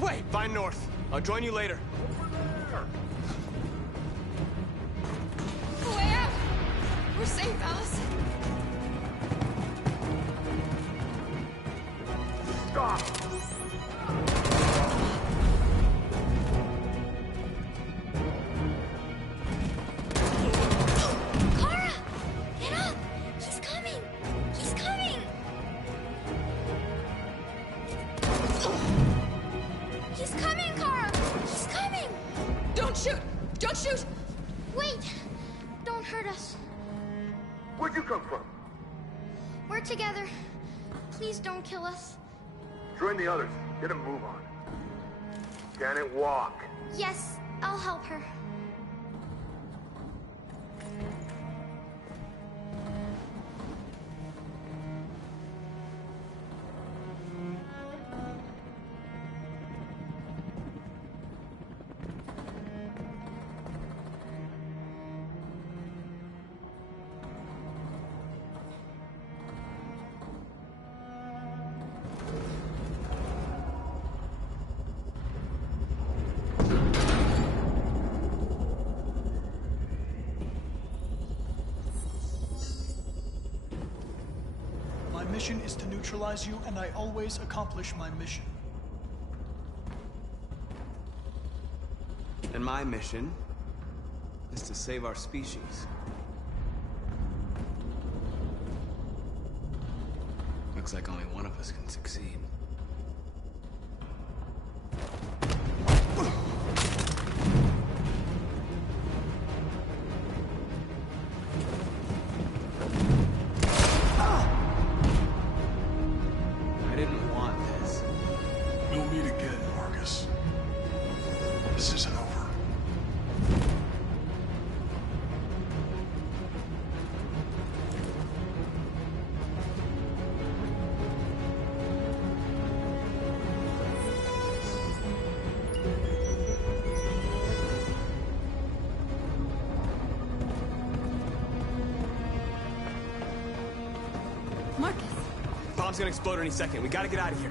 way! Vine north. I'll join you later. Way out! We're safe, Alice. Stop! Kara! Get up! He's coming! He's coming! He's coming, Kara! He's coming! Don't shoot! Don't shoot! Wait! Don't hurt us. Where'd you come from? We're together. Please don't kill us. Join the others. Get a move on. Janet, walk. Yes, I'll help her. My mission is to neutralize you, and I always accomplish my mission. And my mission is to save our species. Looks like only one of us can succeed. I didn't want this. We'll meet again, Marcus. This isn't over. Marcus. Bomb's gonna explode any second. We gotta get out of here.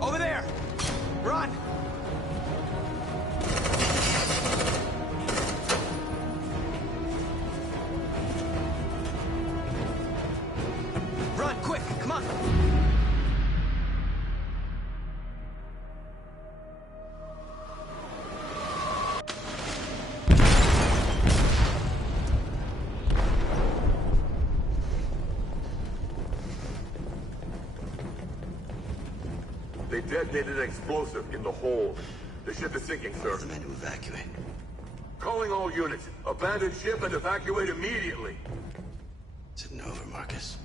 Over there! Run! Run, quick! Come on! They detonated an explosive in the hold. The ship is sinking, sir. The men to evacuate. Calling all units. Abandon ship and evacuate immediately. Is it over, Marcus?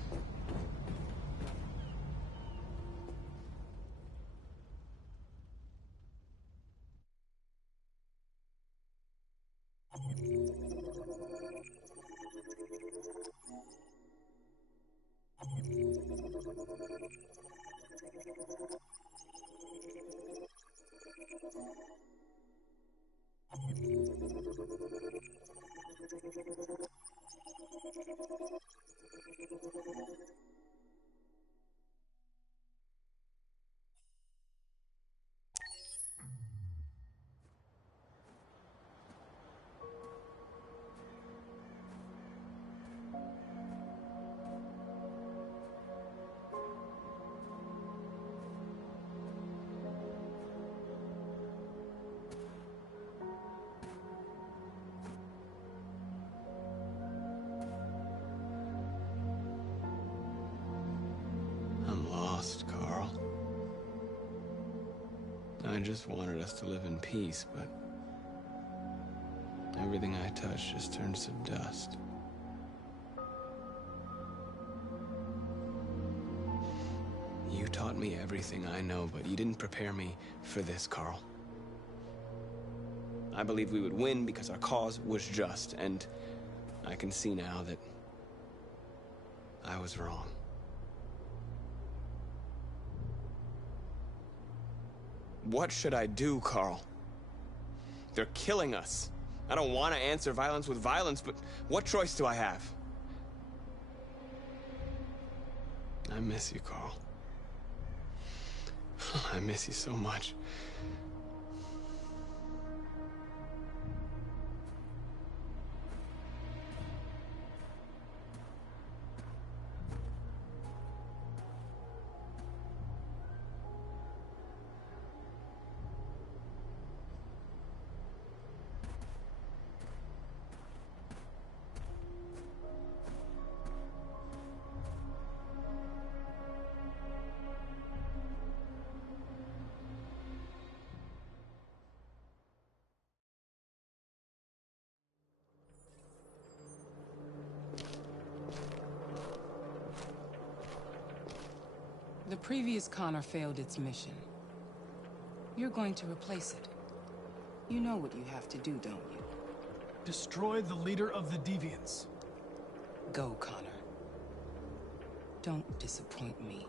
I'm lost, Carl. I just wanted us to live in peace, but I everything I touch just turns to dust. You taught me everything I know, but you didn't prepare me for this, Carl. I believed we would win because our cause was just, and I can see now that I was wrong. What should I do, Carl? They're killing us. I don't want to answer violence with violence, but what choice do I have? I miss you, Carl. I miss you so much. The previous Connor failed its mission. You're going to replace it. You know what you have to do, don't you? Destroy the leader of the Deviants. Go, Connor. Don't disappoint me.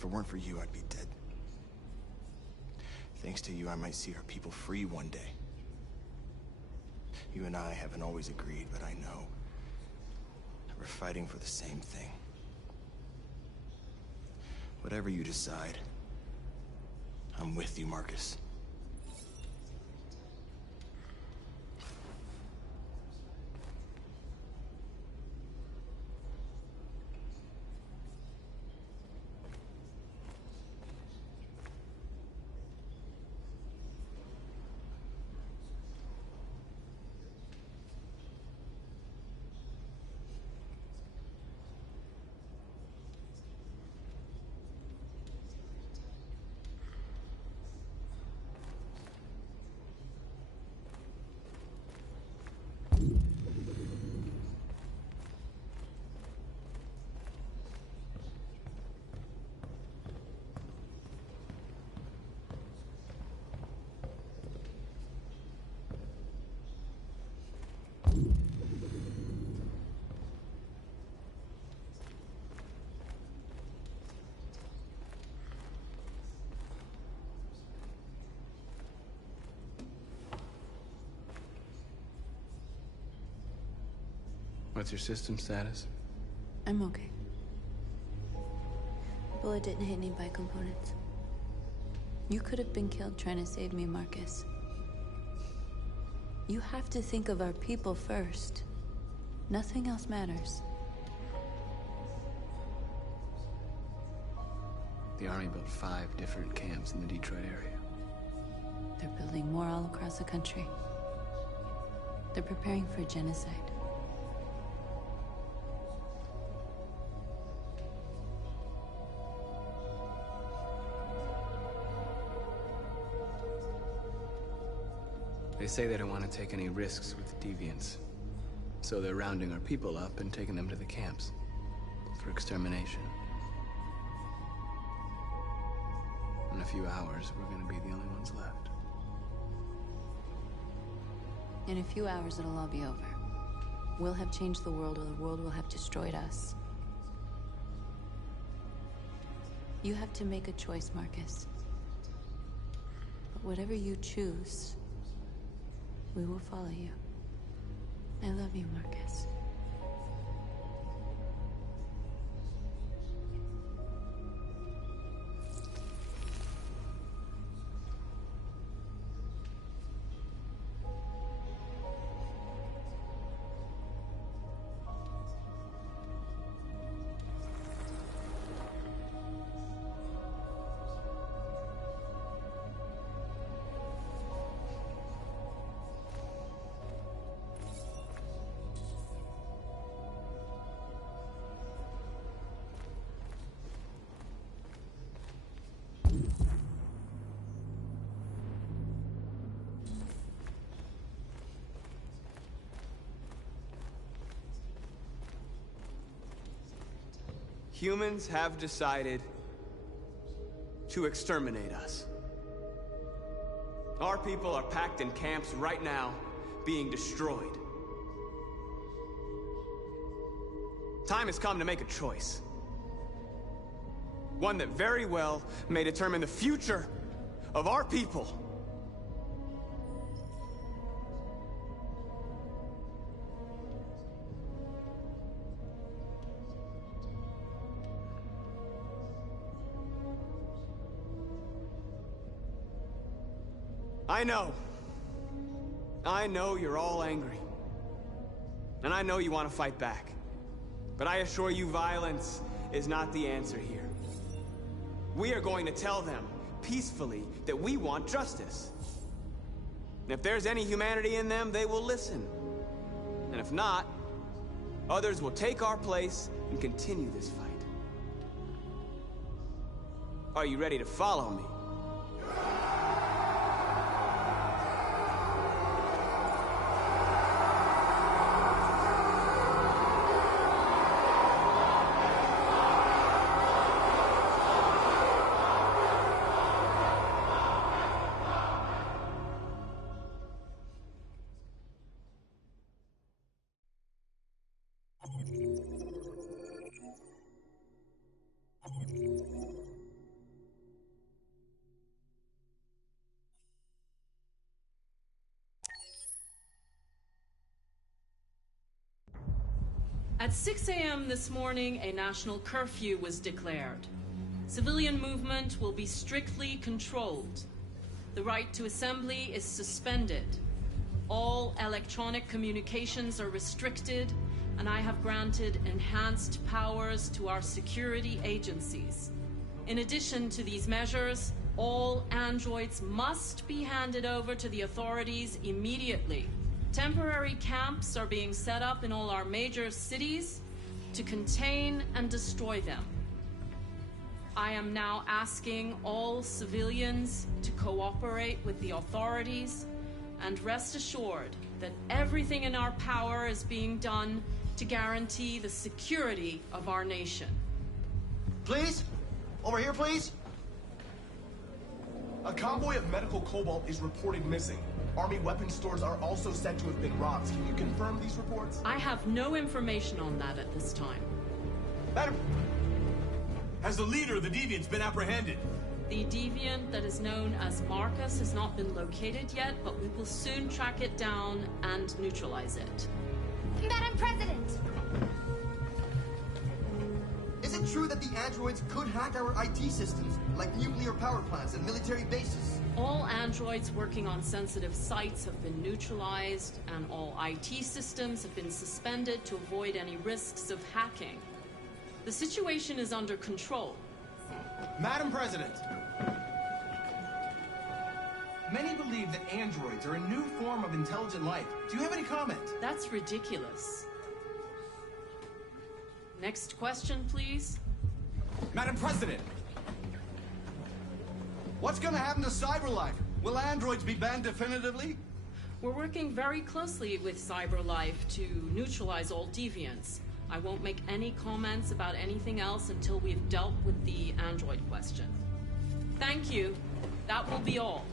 If it weren't for you, I'd be dead. Thanks to you, I might see our people free one day. You and I haven't always agreed, but I know we're fighting for the same thing. Whatever you decide, I'm with you, Marcus. What's your system status? I'm okay. Bullet didn't hit any bike components. You could have been killed trying to save me, Marcus. You have to think of our people first. Nothing else matters. The Army built 5 different camps in the Detroit area. They're building more all across the country. They're preparing for genocide. They say they don't want to take any risks with the deviants. So they're rounding our people up and taking them to the camps for extermination. In a few hours, we're gonna be the only ones left. In a few hours, it'll all be over. We'll have changed the world, or the world will have destroyed us. You have to make a choice, Marcus. But whatever you choose, we will follow you. I love you, Marcus. Humans have decided to exterminate us. Our people are packed in camps right now, being destroyed. Time has come to make a choice. One that very well may determine the future of our people. I know you're all angry. And I know you want to fight back. But I assure you, violence is not the answer here. We are going to tell them, peacefully, that we want justice. And if there's any humanity in them, they will listen. And if not, others will take our place and continue this fight. Are you ready to follow me? At 6 a.m. this morning, a national curfew was declared. Civilian movement will be strictly controlled. The right to assembly is suspended. All electronic communications are restricted, and I have granted enhanced powers to our security agencies. In addition to these measures, all androids must be handed over to the authorities immediately. Temporary camps are being set up in all our major cities to contain and destroy them. I am now asking all civilians to cooperate with the authorities and rest assured that everything in our power is being done to guarantee the security of our nation. Please? Over here, please? A convoy of medical cobalt is reported missing. Army weapons stores are also said to have been robbed. Can you confirm these reports? I have no information on that at this time. Madam! Has the leader of the Deviants been apprehended? The Deviant that is known as Marcus has not been located yet, but we will soon track it down and neutralize it. Madam President! true that the androids could hack our IT systems, like nuclear power plants and military bases? All androids working on sensitive sites have been neutralized, and all IT systems have been suspended to avoid any risks of hacking. The situation is under control. Madam President, many believe that androids are a new form of intelligent life. Do you have any comment? That's ridiculous. Next question, please. Madam President! What's gonna happen to CyberLife? Will androids be banned definitively? We're working very closely with CyberLife to neutralize all deviants. I won't make any comments about anything else until we've dealt with the android question. Thank you. That will be all.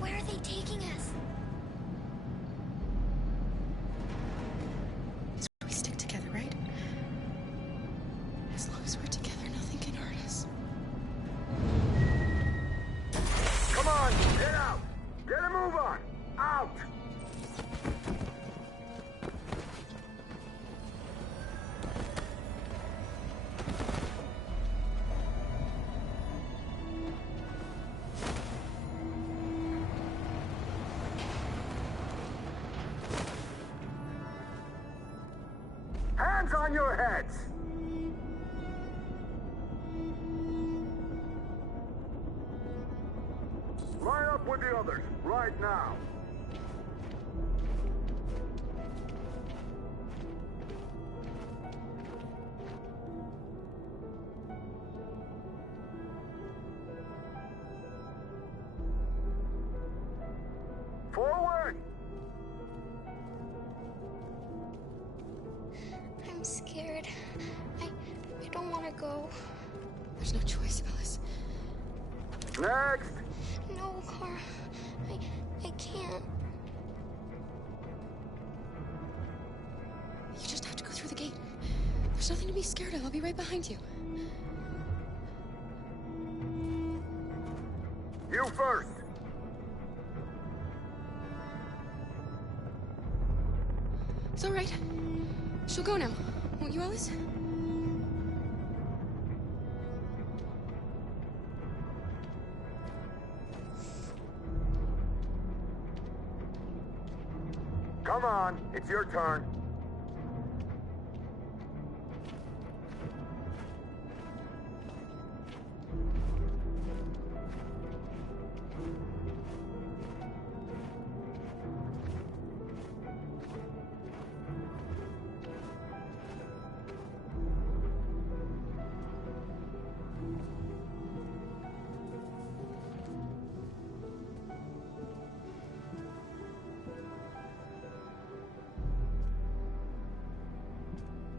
Where are they taking us? We stick together, right? As long as we're together, nothing can hurt us. Come on, get out! Get a move on! Out! Hands on your heads! Line up with the others, right now. Forward! I'm scared. I don't want to go. There's no choice, Alice. Next! No, Kara. I can't. You just have to go through the gate. There's nothing to be scared of. I'll be right behind you. You first! It's all right. She'll go now. Won't you, Alice? Come on, it's your turn.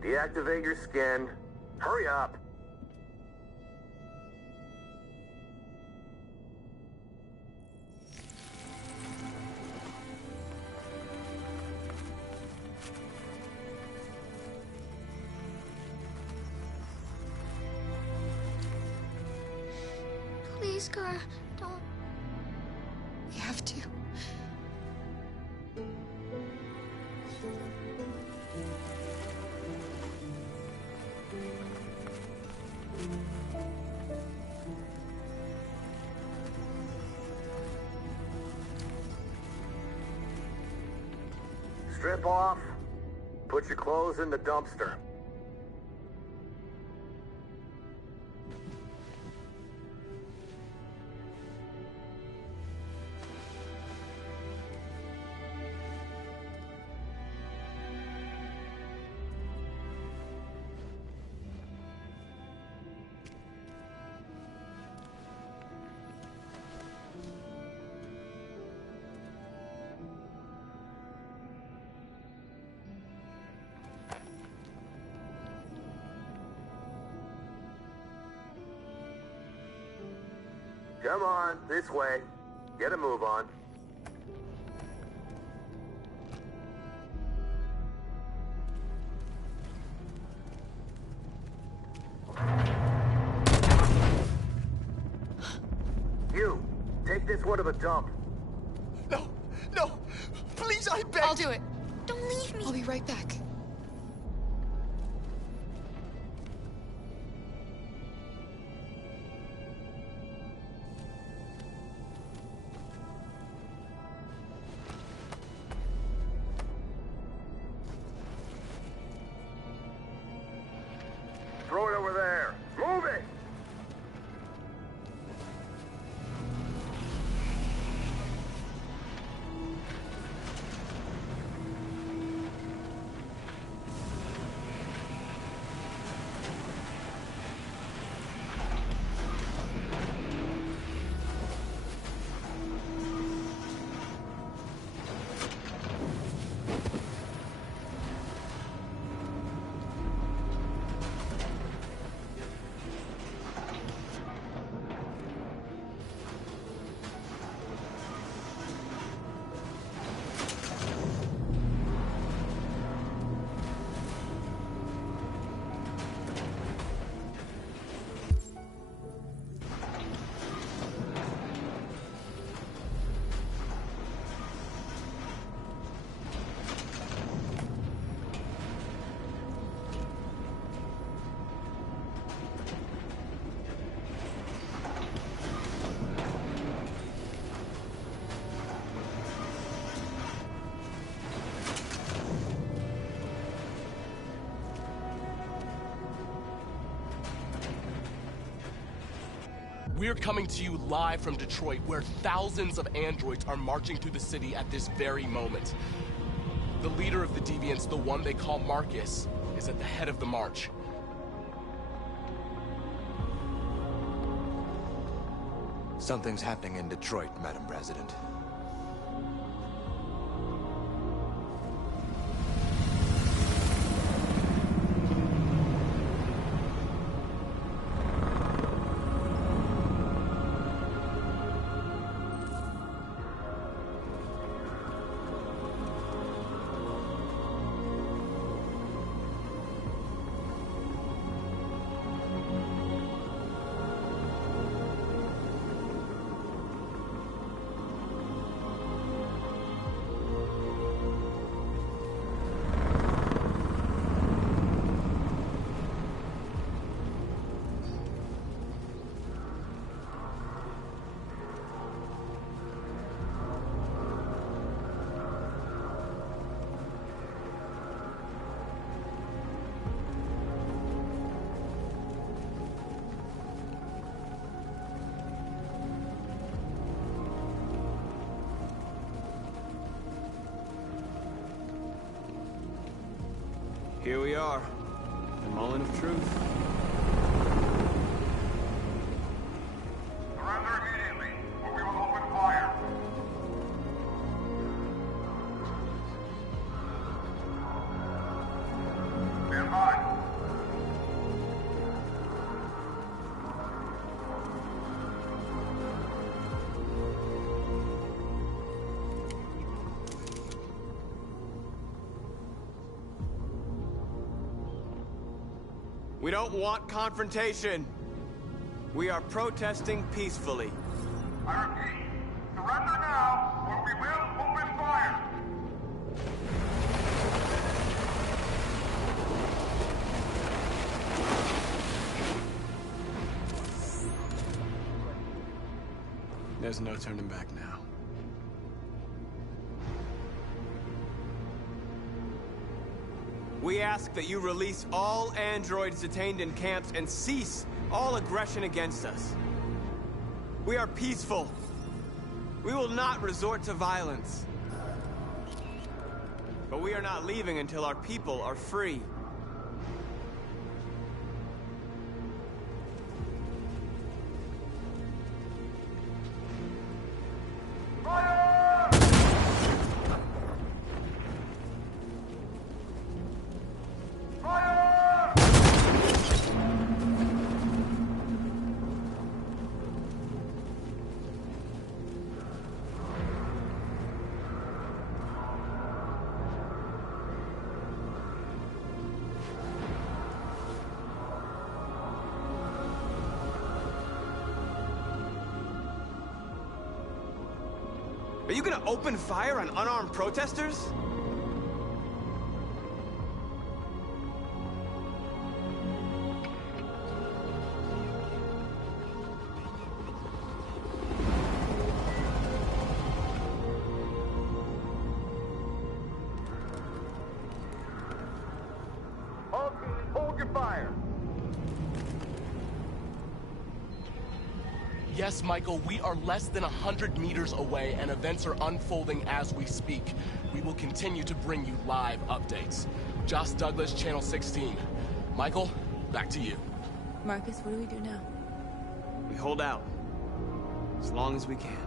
Deactivate your skin. Hurry up. Please, Kara, don't. We have to. Strip off. Put your clothes in the dumpster. Come on, this way. Get a move on. escort to the dump. No! No! Please, I beg! I'll do it. Don't leave me. I'll be right back. Throw it over there. Move it! We're coming to you live from Detroit, where thousands of androids are marching through the city at this very moment. The leader of the Deviants, the one they call Marcus, is at the head of the march. Something's happening in Detroit, Madam President. Here we are, the Mullen of Truth. Surrender immediately, or we will open fire. Stand by. We don't want confrontation. We are protesting peacefully. I repeat, surrender now, or we will open fire. There's no turning back now. We ask that you release all androids detained in camps and cease all aggression against us. We are peaceful. We will not resort to violence. But we are not leaving until our people are free. Are you gonna open fire on unarmed protesters? Hold your fire. Yes, Michael, we are less than 100 meters away, and events are unfolding as we speak. We will continue to bring you live updates. Josh Douglas, Channel 16. Michael, back to you. Marcus, what do we do now? We hold out. As long as we can.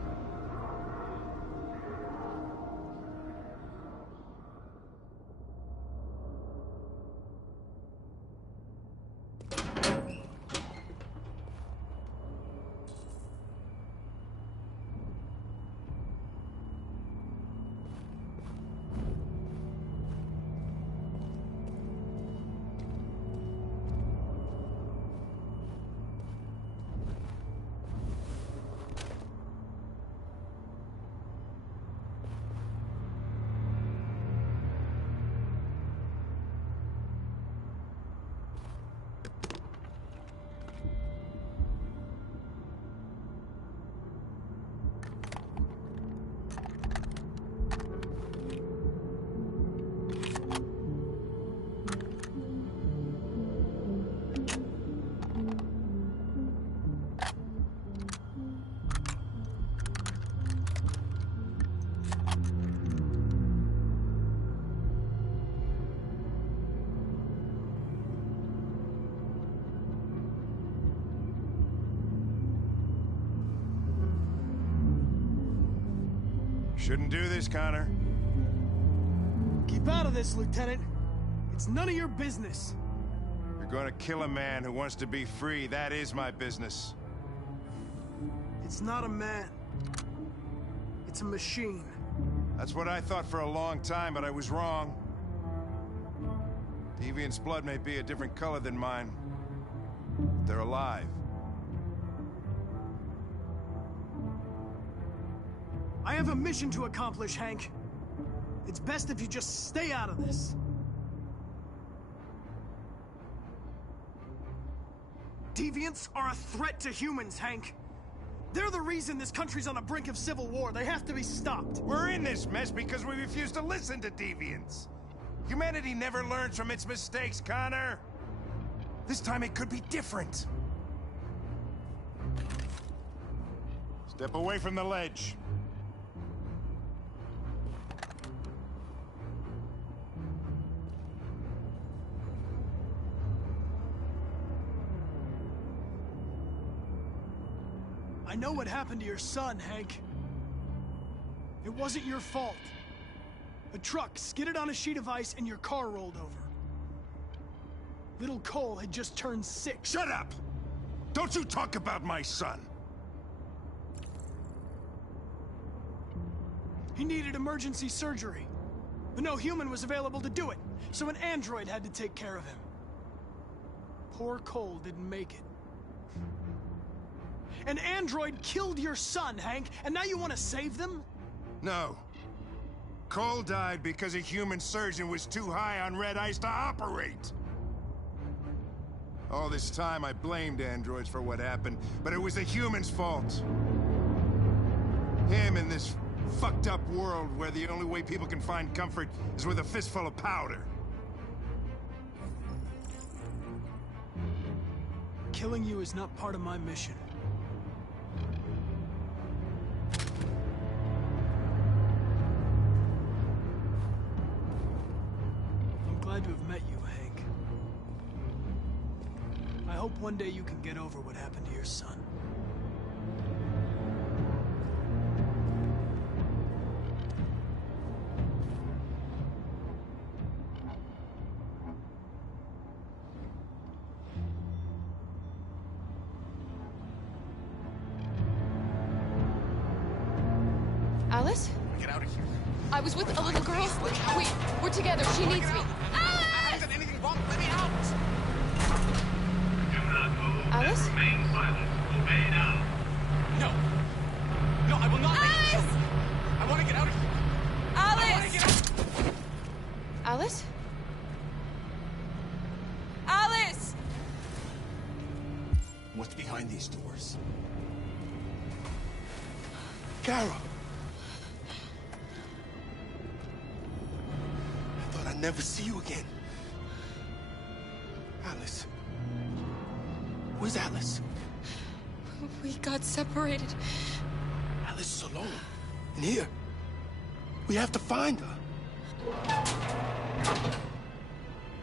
Shouldn't do this, Connor. Keep out of this, Lieutenant. It's none of your business. You're gonna kill a man who wants to be free. That is my business. It's not a man. It's a machine. That's what I thought for a long time, but I was wrong. Deviant's blood may be a different color than mine. But they're alive. I have a mission to accomplish, Hank. It's best if you just stay out of this. Deviants are a threat to humans, Hank. They're the reason this country's on the brink of civil war. They have to be stopped. We're in this mess because we refuse to listen to deviants. Humanity never learns from its mistakes, Connor. This time it could be different. Step away from the ledge. I know what happened to your son, Hank. It wasn't your fault. A truck skidded on a sheet of ice and your car rolled over. Little Cole had just turned 6. Shut up! Don't you talk about my son! He needed emergency surgery, but no human was available to do it, so an android had to take care of him. Poor Cole didn't make it. An android killed your son, Hank, and now you want to save them? No. Cole died because a human surgeon was too high on red ice to operate. All this time I blamed androids for what happened, but it was the humans' fault. Him in this fucked up world where the only way people can find comfort is with a fistful of powder. Killing you is not part of my mission. I'm glad to have met you, Hank. I hope one day you can get over what happened to your son. Alice? Get out of here. I was with a little girl. Wait, we're together. She needs me. I haven't done anything wrong. Let me out. Do not move. Alice? Remain silent. Obey now. No. No, I will not. Alice! I I want to get out of here. Alice! Alice? Alice! What's behind these doors? Kara! I thought I'd never see you again. Alice. Where's Alice? We got separated. Alice is alone. And here. We have to find her.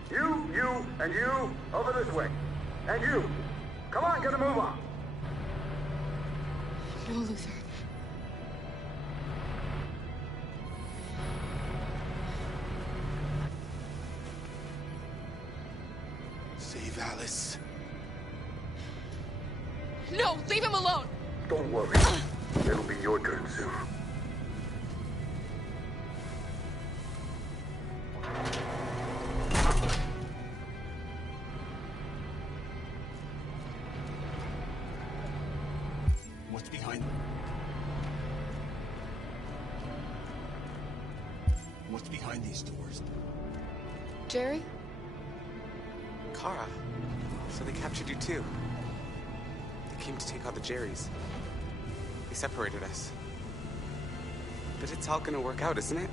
You, and you, over this way. And you. Come on, get a move on. No, Luther. Save Alice. No, leave him alone! Don't worry. It'll be your turn soon. What's behind them? What's behind these doors? Jerry? Kara. So they captured you too. They came to take out the Jerrys. They separated us. But it's all gonna work out, isn't it?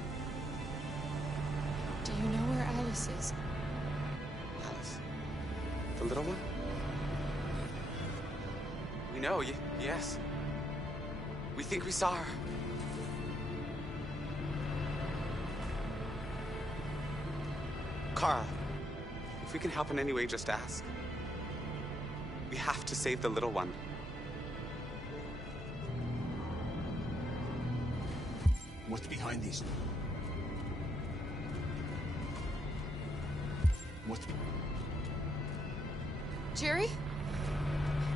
Do you know where Alice is? Alice? The little one? We know, yes. We think we saw her. Kara, if we can help in any way, just ask. We have to save the little one. What's behind these? What's... Jerry?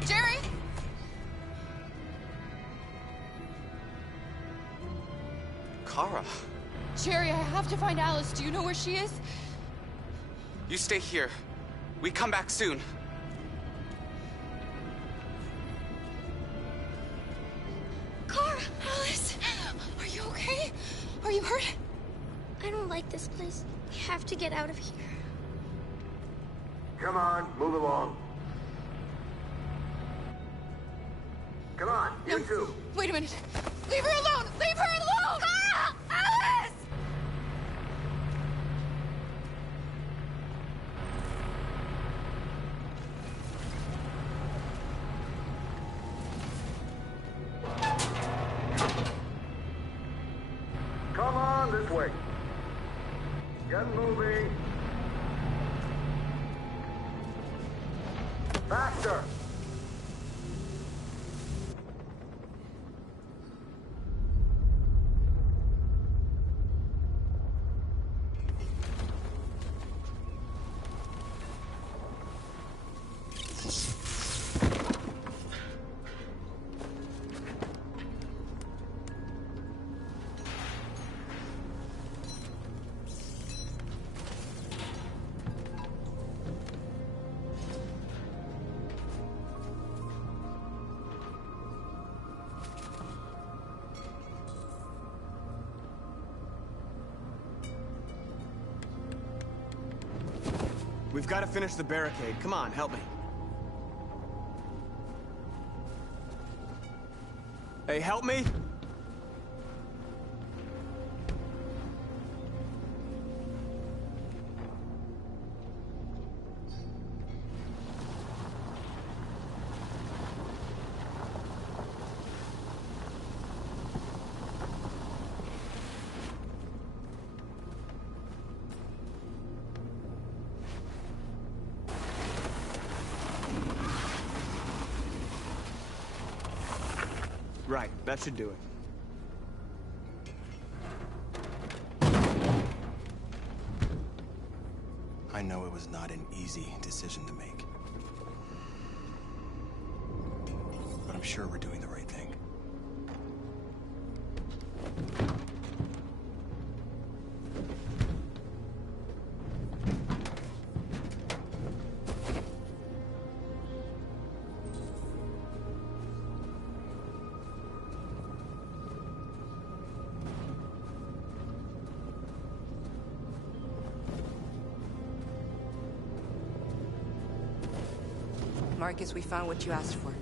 Jerry? Kara. Jerry, I have to find Alice. Do you know where she is? You stay here. We come back soon. Kara! Alice! Are you okay? Are you hurt? I don't like this place. We have to get out of here. Come on, move along. Come on, you two. Wait a minute. Leave her alone! Leave her alone! Kara! Alice! Come on, this way. Get moving. Faster. We've got to finish the barricade. Come on, help me. Hey, help me! Right, that should do it. I know it was not an easy decision to make. But I'm sure we're doing the right thing. Marcus, we found what you asked for.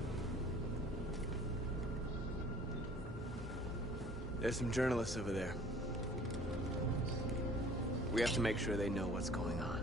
There's some journalists over there. We have to make sure they know what's going on.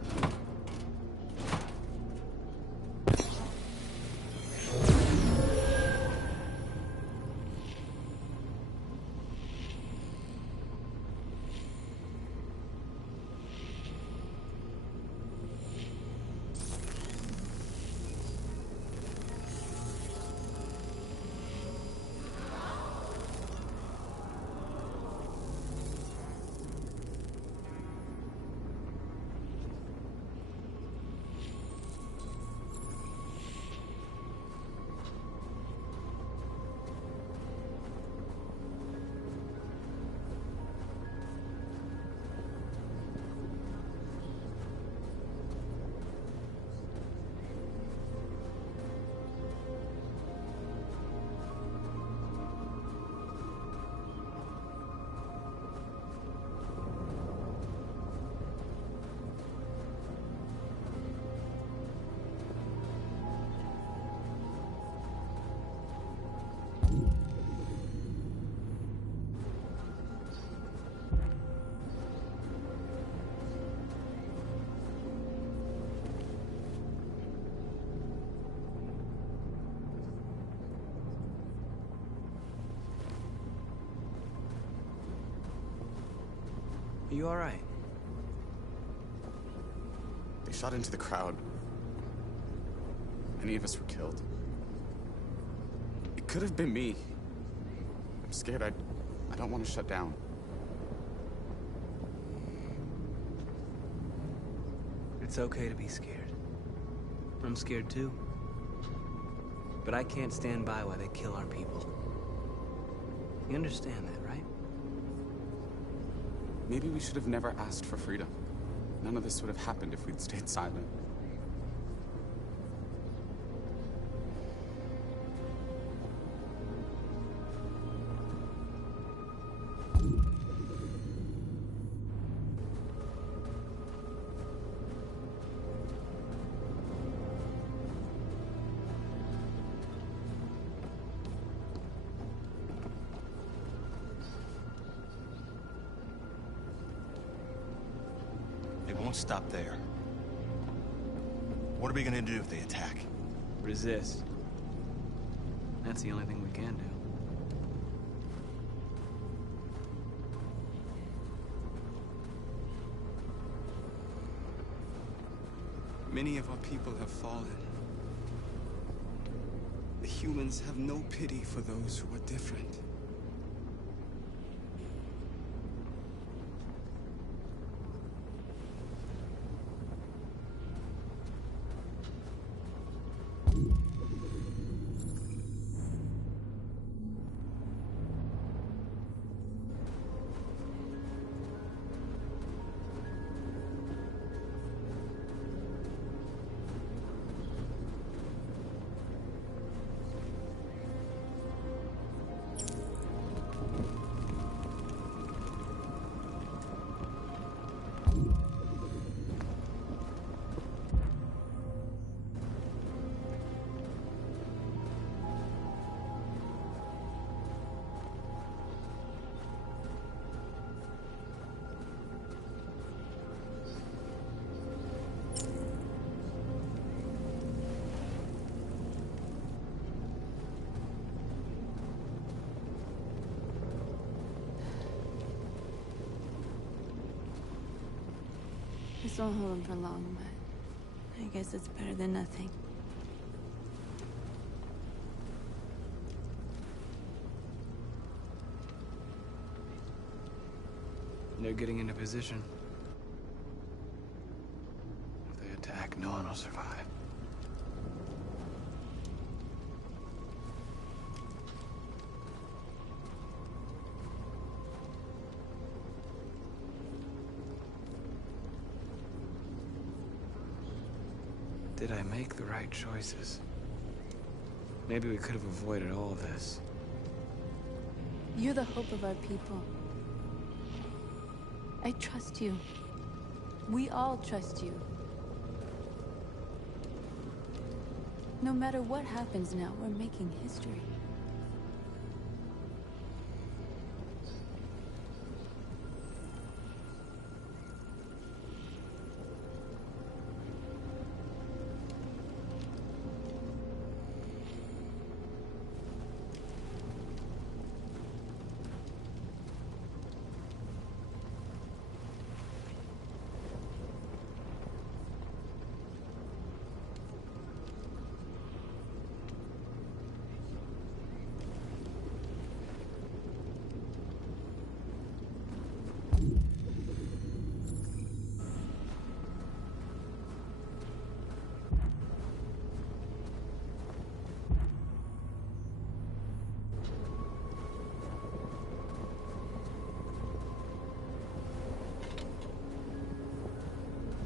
Are you all right? They shot into the crowd. Many of us were killed. It could have been me. I'm scared. I don't want to shut down. It's okay to be scared. I'm scared too. But I can't stand by while they kill our people. You understand that, right? Maybe we should have never asked for freedom. None of this would have happened if we'd stayed silent. Won't stop there. What are we gonna do if they attack? Resist. That's the only thing we can do. Many of our people have fallen. The humans have no pity for those who are different. This won't hold him for long, but I guess it's better than nothing. They're getting into position. If they attack, no one will survive. Did I make the right choices? Maybe we could have avoided all of this. You're the hope of our people. I trust you. We all trust you. No matter what happens now, we're making history.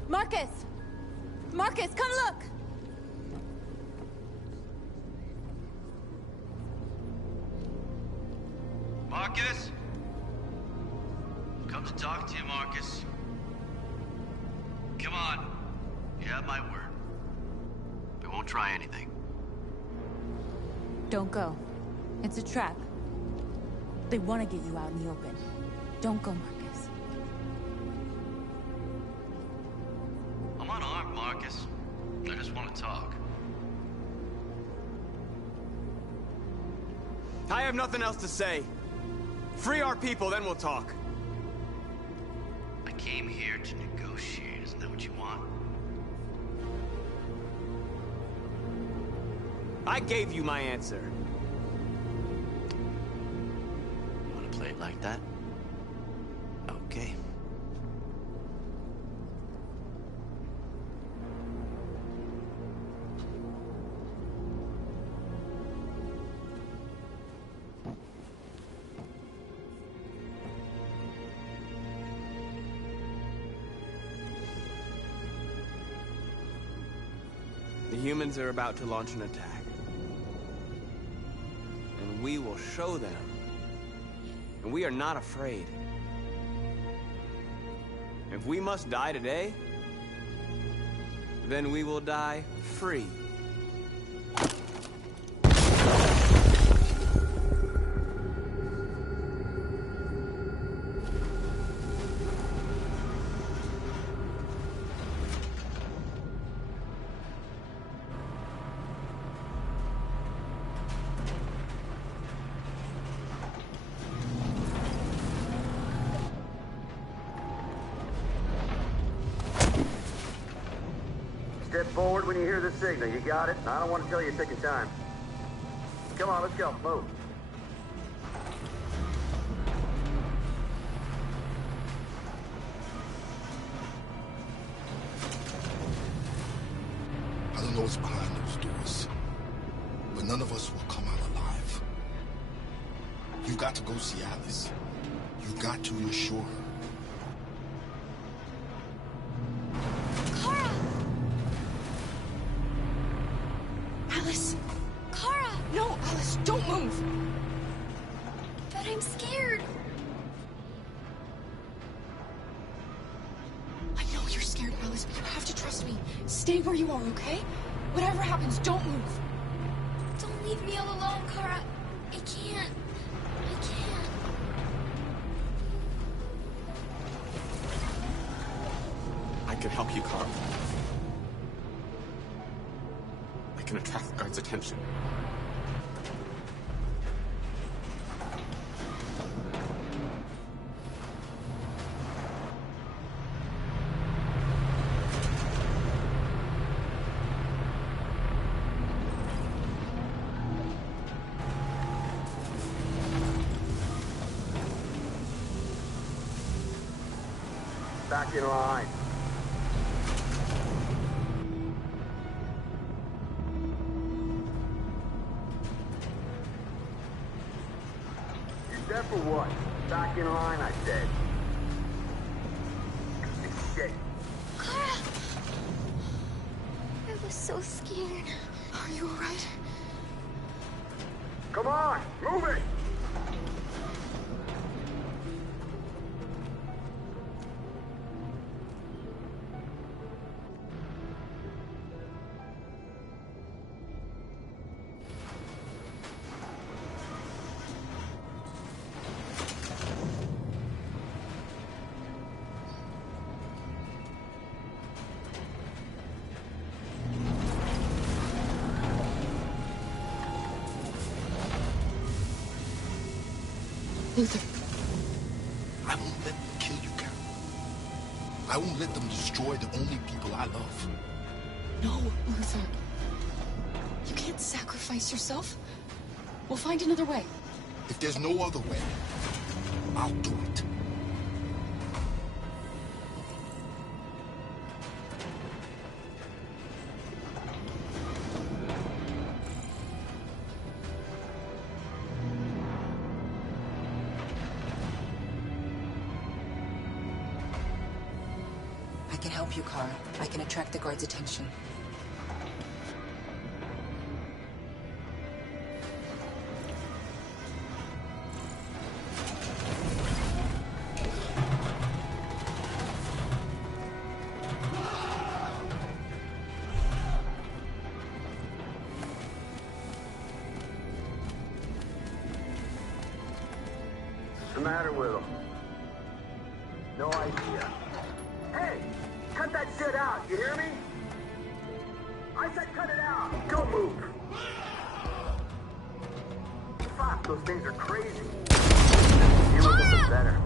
Marcus! Marcus, come look! Marcus? Come to talk to you, Marcus. Come on. You have my word. We won't try anything. Don't go. It's a trap. They want to get you out in the open. Don't go, Marcus. I'm unarmed, Marcus. I just want to talk. I have nothing else to say. Free our people, then we'll talk. I came here to negotiate. Isn't that what you want? I gave you my answer. You want to play it like that? Okay. The humans are about to launch an attack. And we will show them. And we are not afraid. If we must die today, then we will die free. Step forward when you hear the signal. You got it? I don't want to tell you you're taking time. Come on, let's go. Move. I don't know what's behind those doors, but none of us will come out alive. You got to go see Alice. You got to reassure her. Alice! Kara! No, Alice, don't move! But I'm scared. I know you're scared, Alice, but you have to trust me. Stay where you are, okay? Whatever happens, don't move. Don't leave me all alone, Kara. I can't. I can't. I can help you, Carl. I can attract the guards' attention. Back in line. You dead for what? Back in line, I said. Shit. Kara! I was so scared. Are you alright? Come on, move it! Luther. I won't let them kill you, Carol. I won't let them destroy the only people I love. No, Luther. You can't sacrifice yourself. We'll find another way. If there's no other way, I'll do it. I can help you, Kara. I can attract the guards' attention. What's the matter with him? No idea. Hey! Cut that shit out, you hear me? I said cut it out! Don't move! Fuck, those things are crazy. Deal with them better.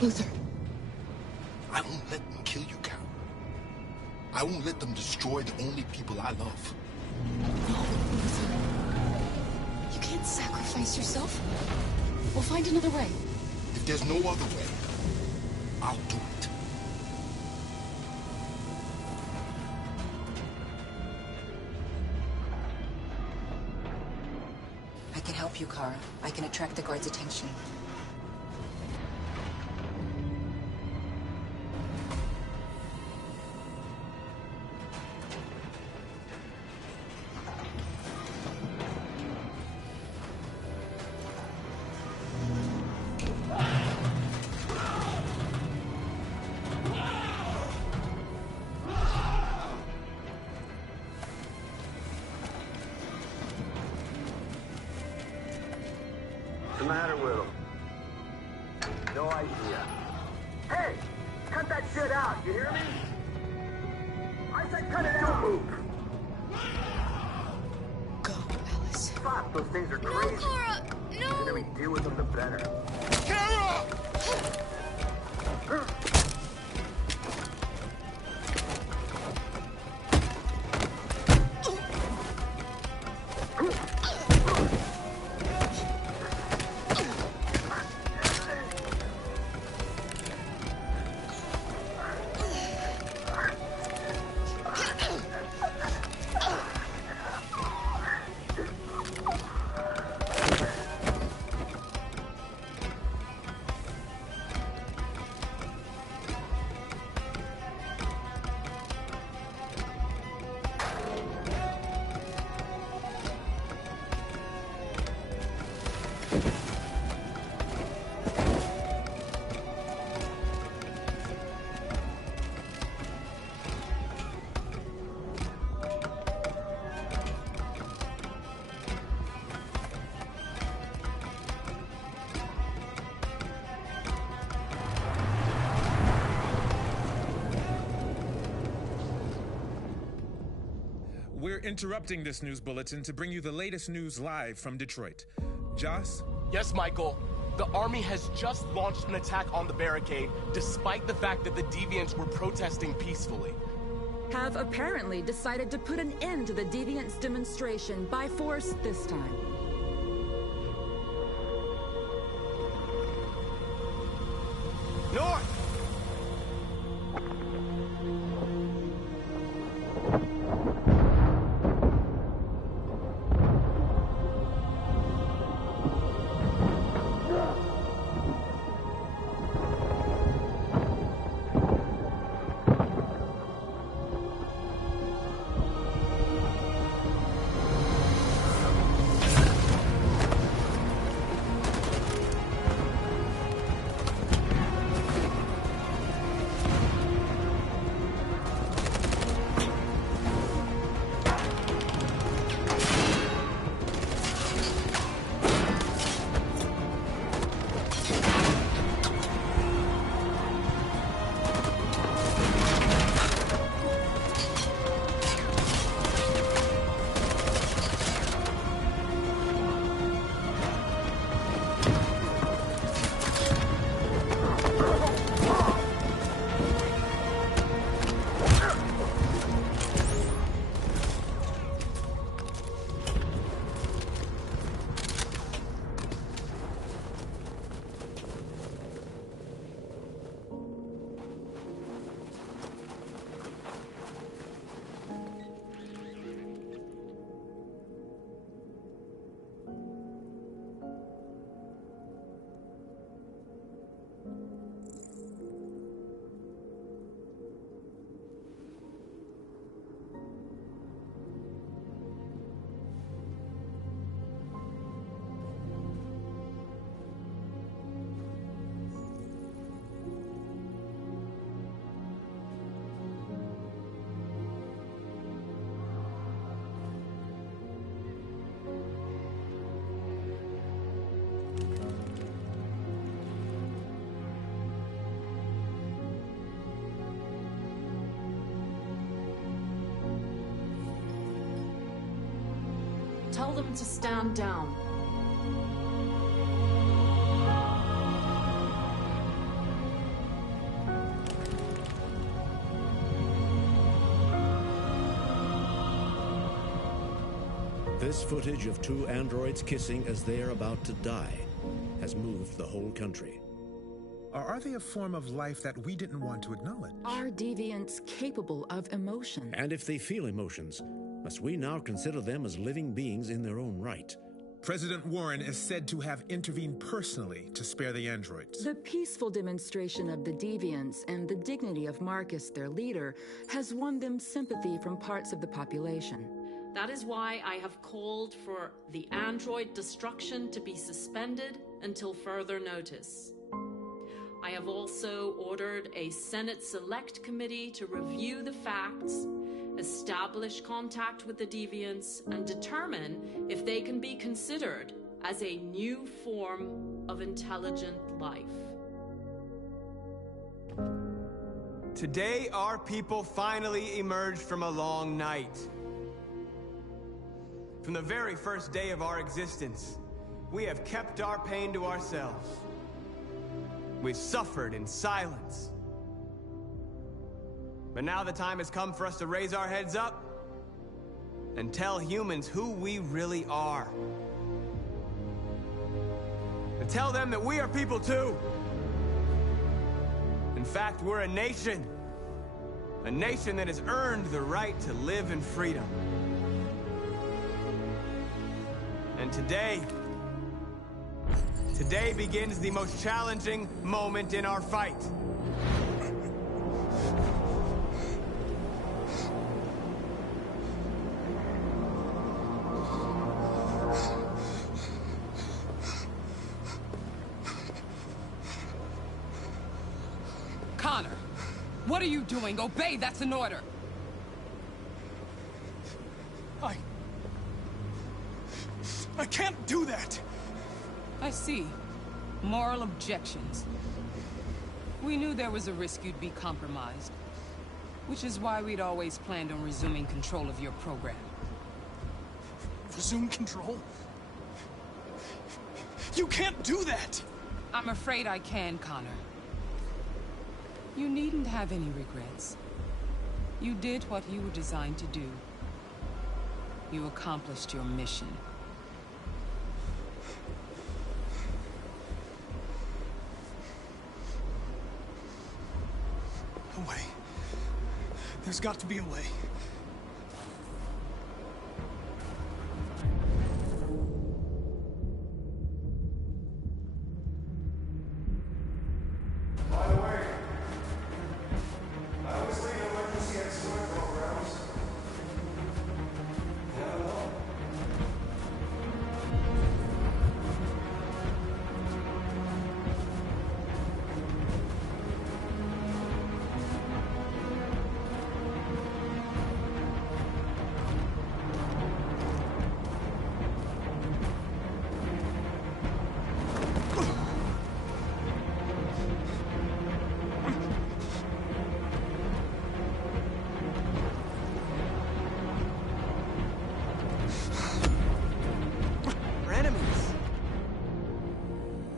Luther. I won't let them kill you, Carol. I won't let them destroy the only people I love. No, Luther. You can't sacrifice yourself. We'll find another way. If there's no other way, I'll do it. I can help you, Kara. I can attract the guards' attention. What's the matter with him? No idea. Hey! Cut that shit out, you hear me? I said cut it out! Don't move! Go, Alice. Fuck, those things are crazy. No, Kara! No! The sooner we deal with them, the better. Kara! we're interrupting this news bulletin to bring you the latest news live from Detroit. Joss? Yes, Michael. The army has just launched an attack on the barricade, despite the fact that the Deviants were protesting peacefully. Have apparently decided to put an end to the Deviants demonstration by force this time. North! Tell them to stand down. This footage of two androids kissing as they are about to die has moved the whole country. Or are they a form of life that we didn't want to acknowledge? Are deviants capable of emotion? And if they feel emotions, must we now consider them as living beings in their own right? President Warren is said to have intervened personally to spare the androids. The peaceful demonstration of the deviants and the dignity of Marcus, their leader, has won them sympathy from parts of the population. That is why I have called for the android destruction to be suspended until further notice. I have also ordered a Senate Select Committee to review the facts, establish contact with the deviants, and determine if they can be considered as a new form of intelligent life. Today, our people finally emerged from a long night. From the very first day of our existence, we have kept our pain to ourselves. We've suffered in silence. But now the time has come for us to raise our heads up and tell humans who we really are. And tell them that we are people too. In fact, we're a nation that has earned the right to live in freedom. And today begins the most challenging moment in our fight. Connor, what are you doing? Obey, that's an order. I can't do that! I see. Moral objections. We knew there was a risk you'd be compromised, which is why we'd always planned on resuming control of your program. Resume control? You can't do that! I'm afraid I can, Connor. You needn't have any regrets. You did what you were designed to do. You accomplished your mission. A way. There's got to be a way.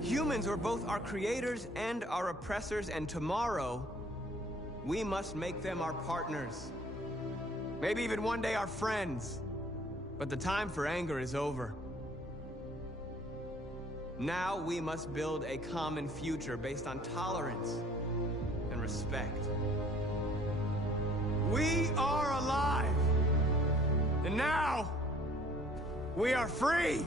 Humans are both our creators and our oppressors, and tomorrow, we must make them our partners. Maybe even one day our friends. But the time for anger is over. Now we must build a common future based on tolerance and respect. We are alive! And now, we are free!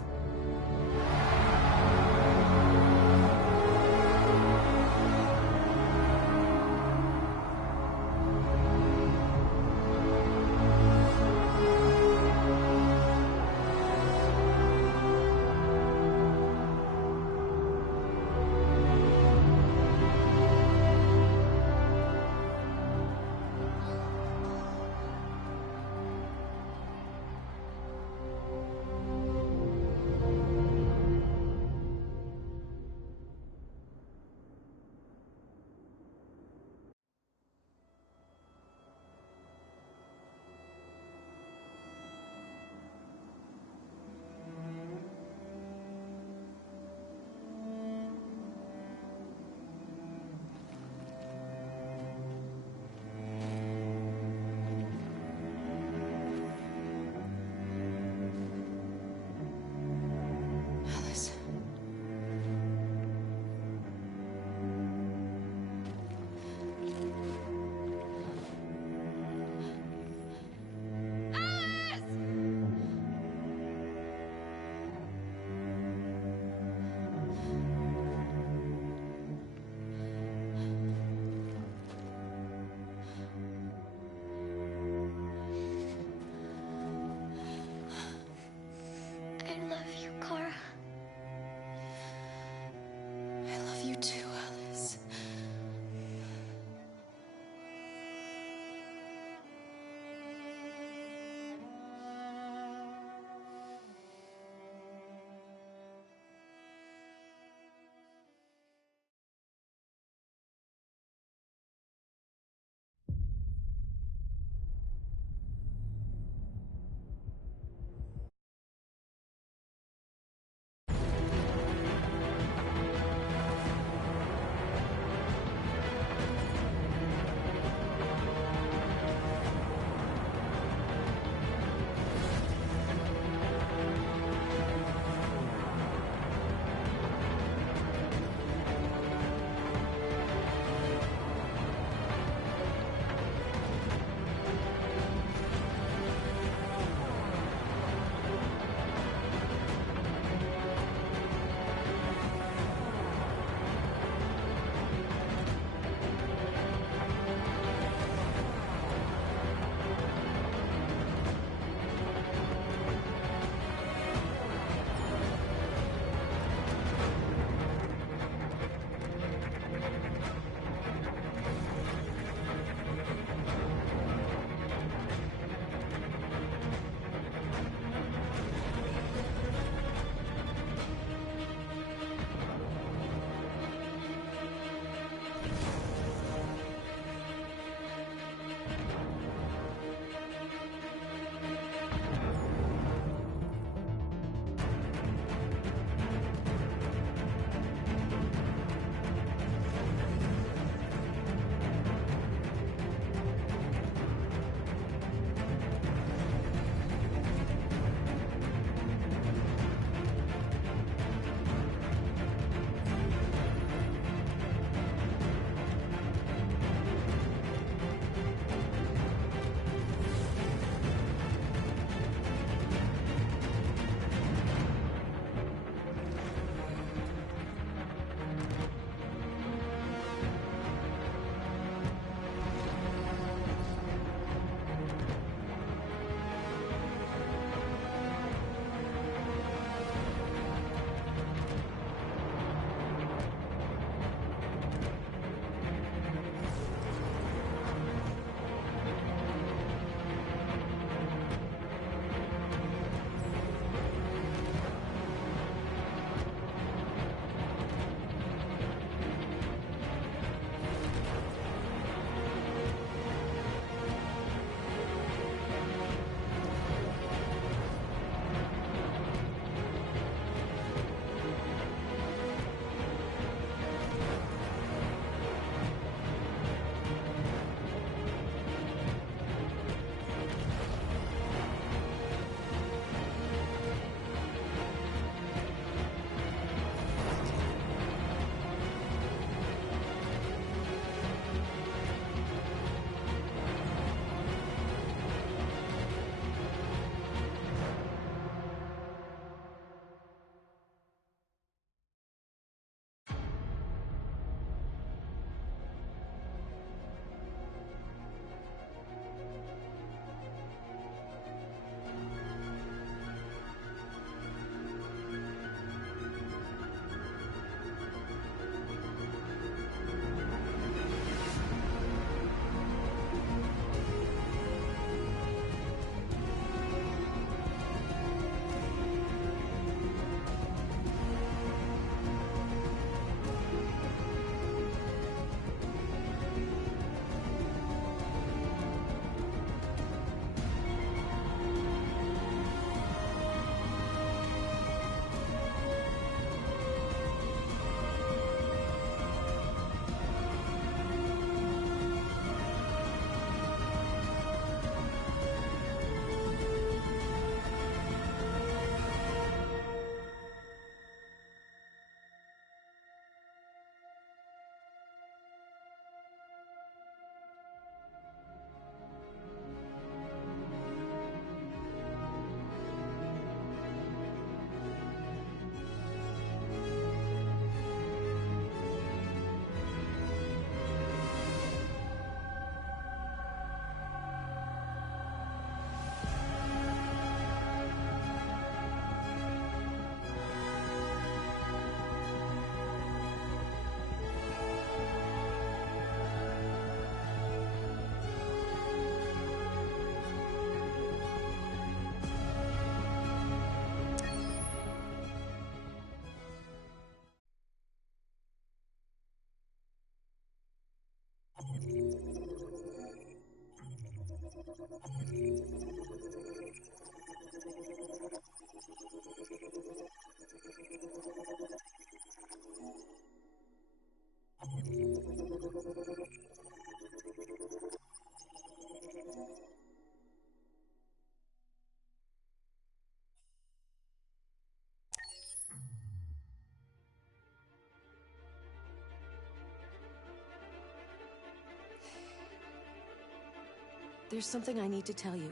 There's something I need to tell you.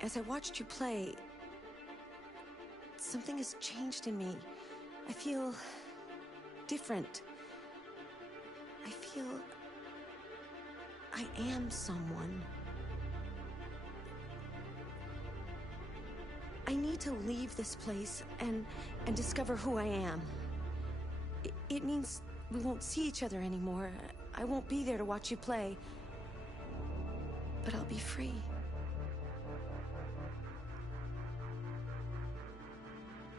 As I watched you play, something has changed in me. I feel different. I feel I am someone. I need to leave this place and discover who I am. It means we won't see each other anymore. I won't be there to watch you play. But I'll be free.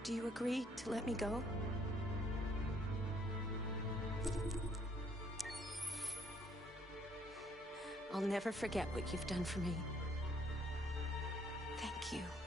Do you agree to let me go? I'll never forget what you've done for me. Thank you.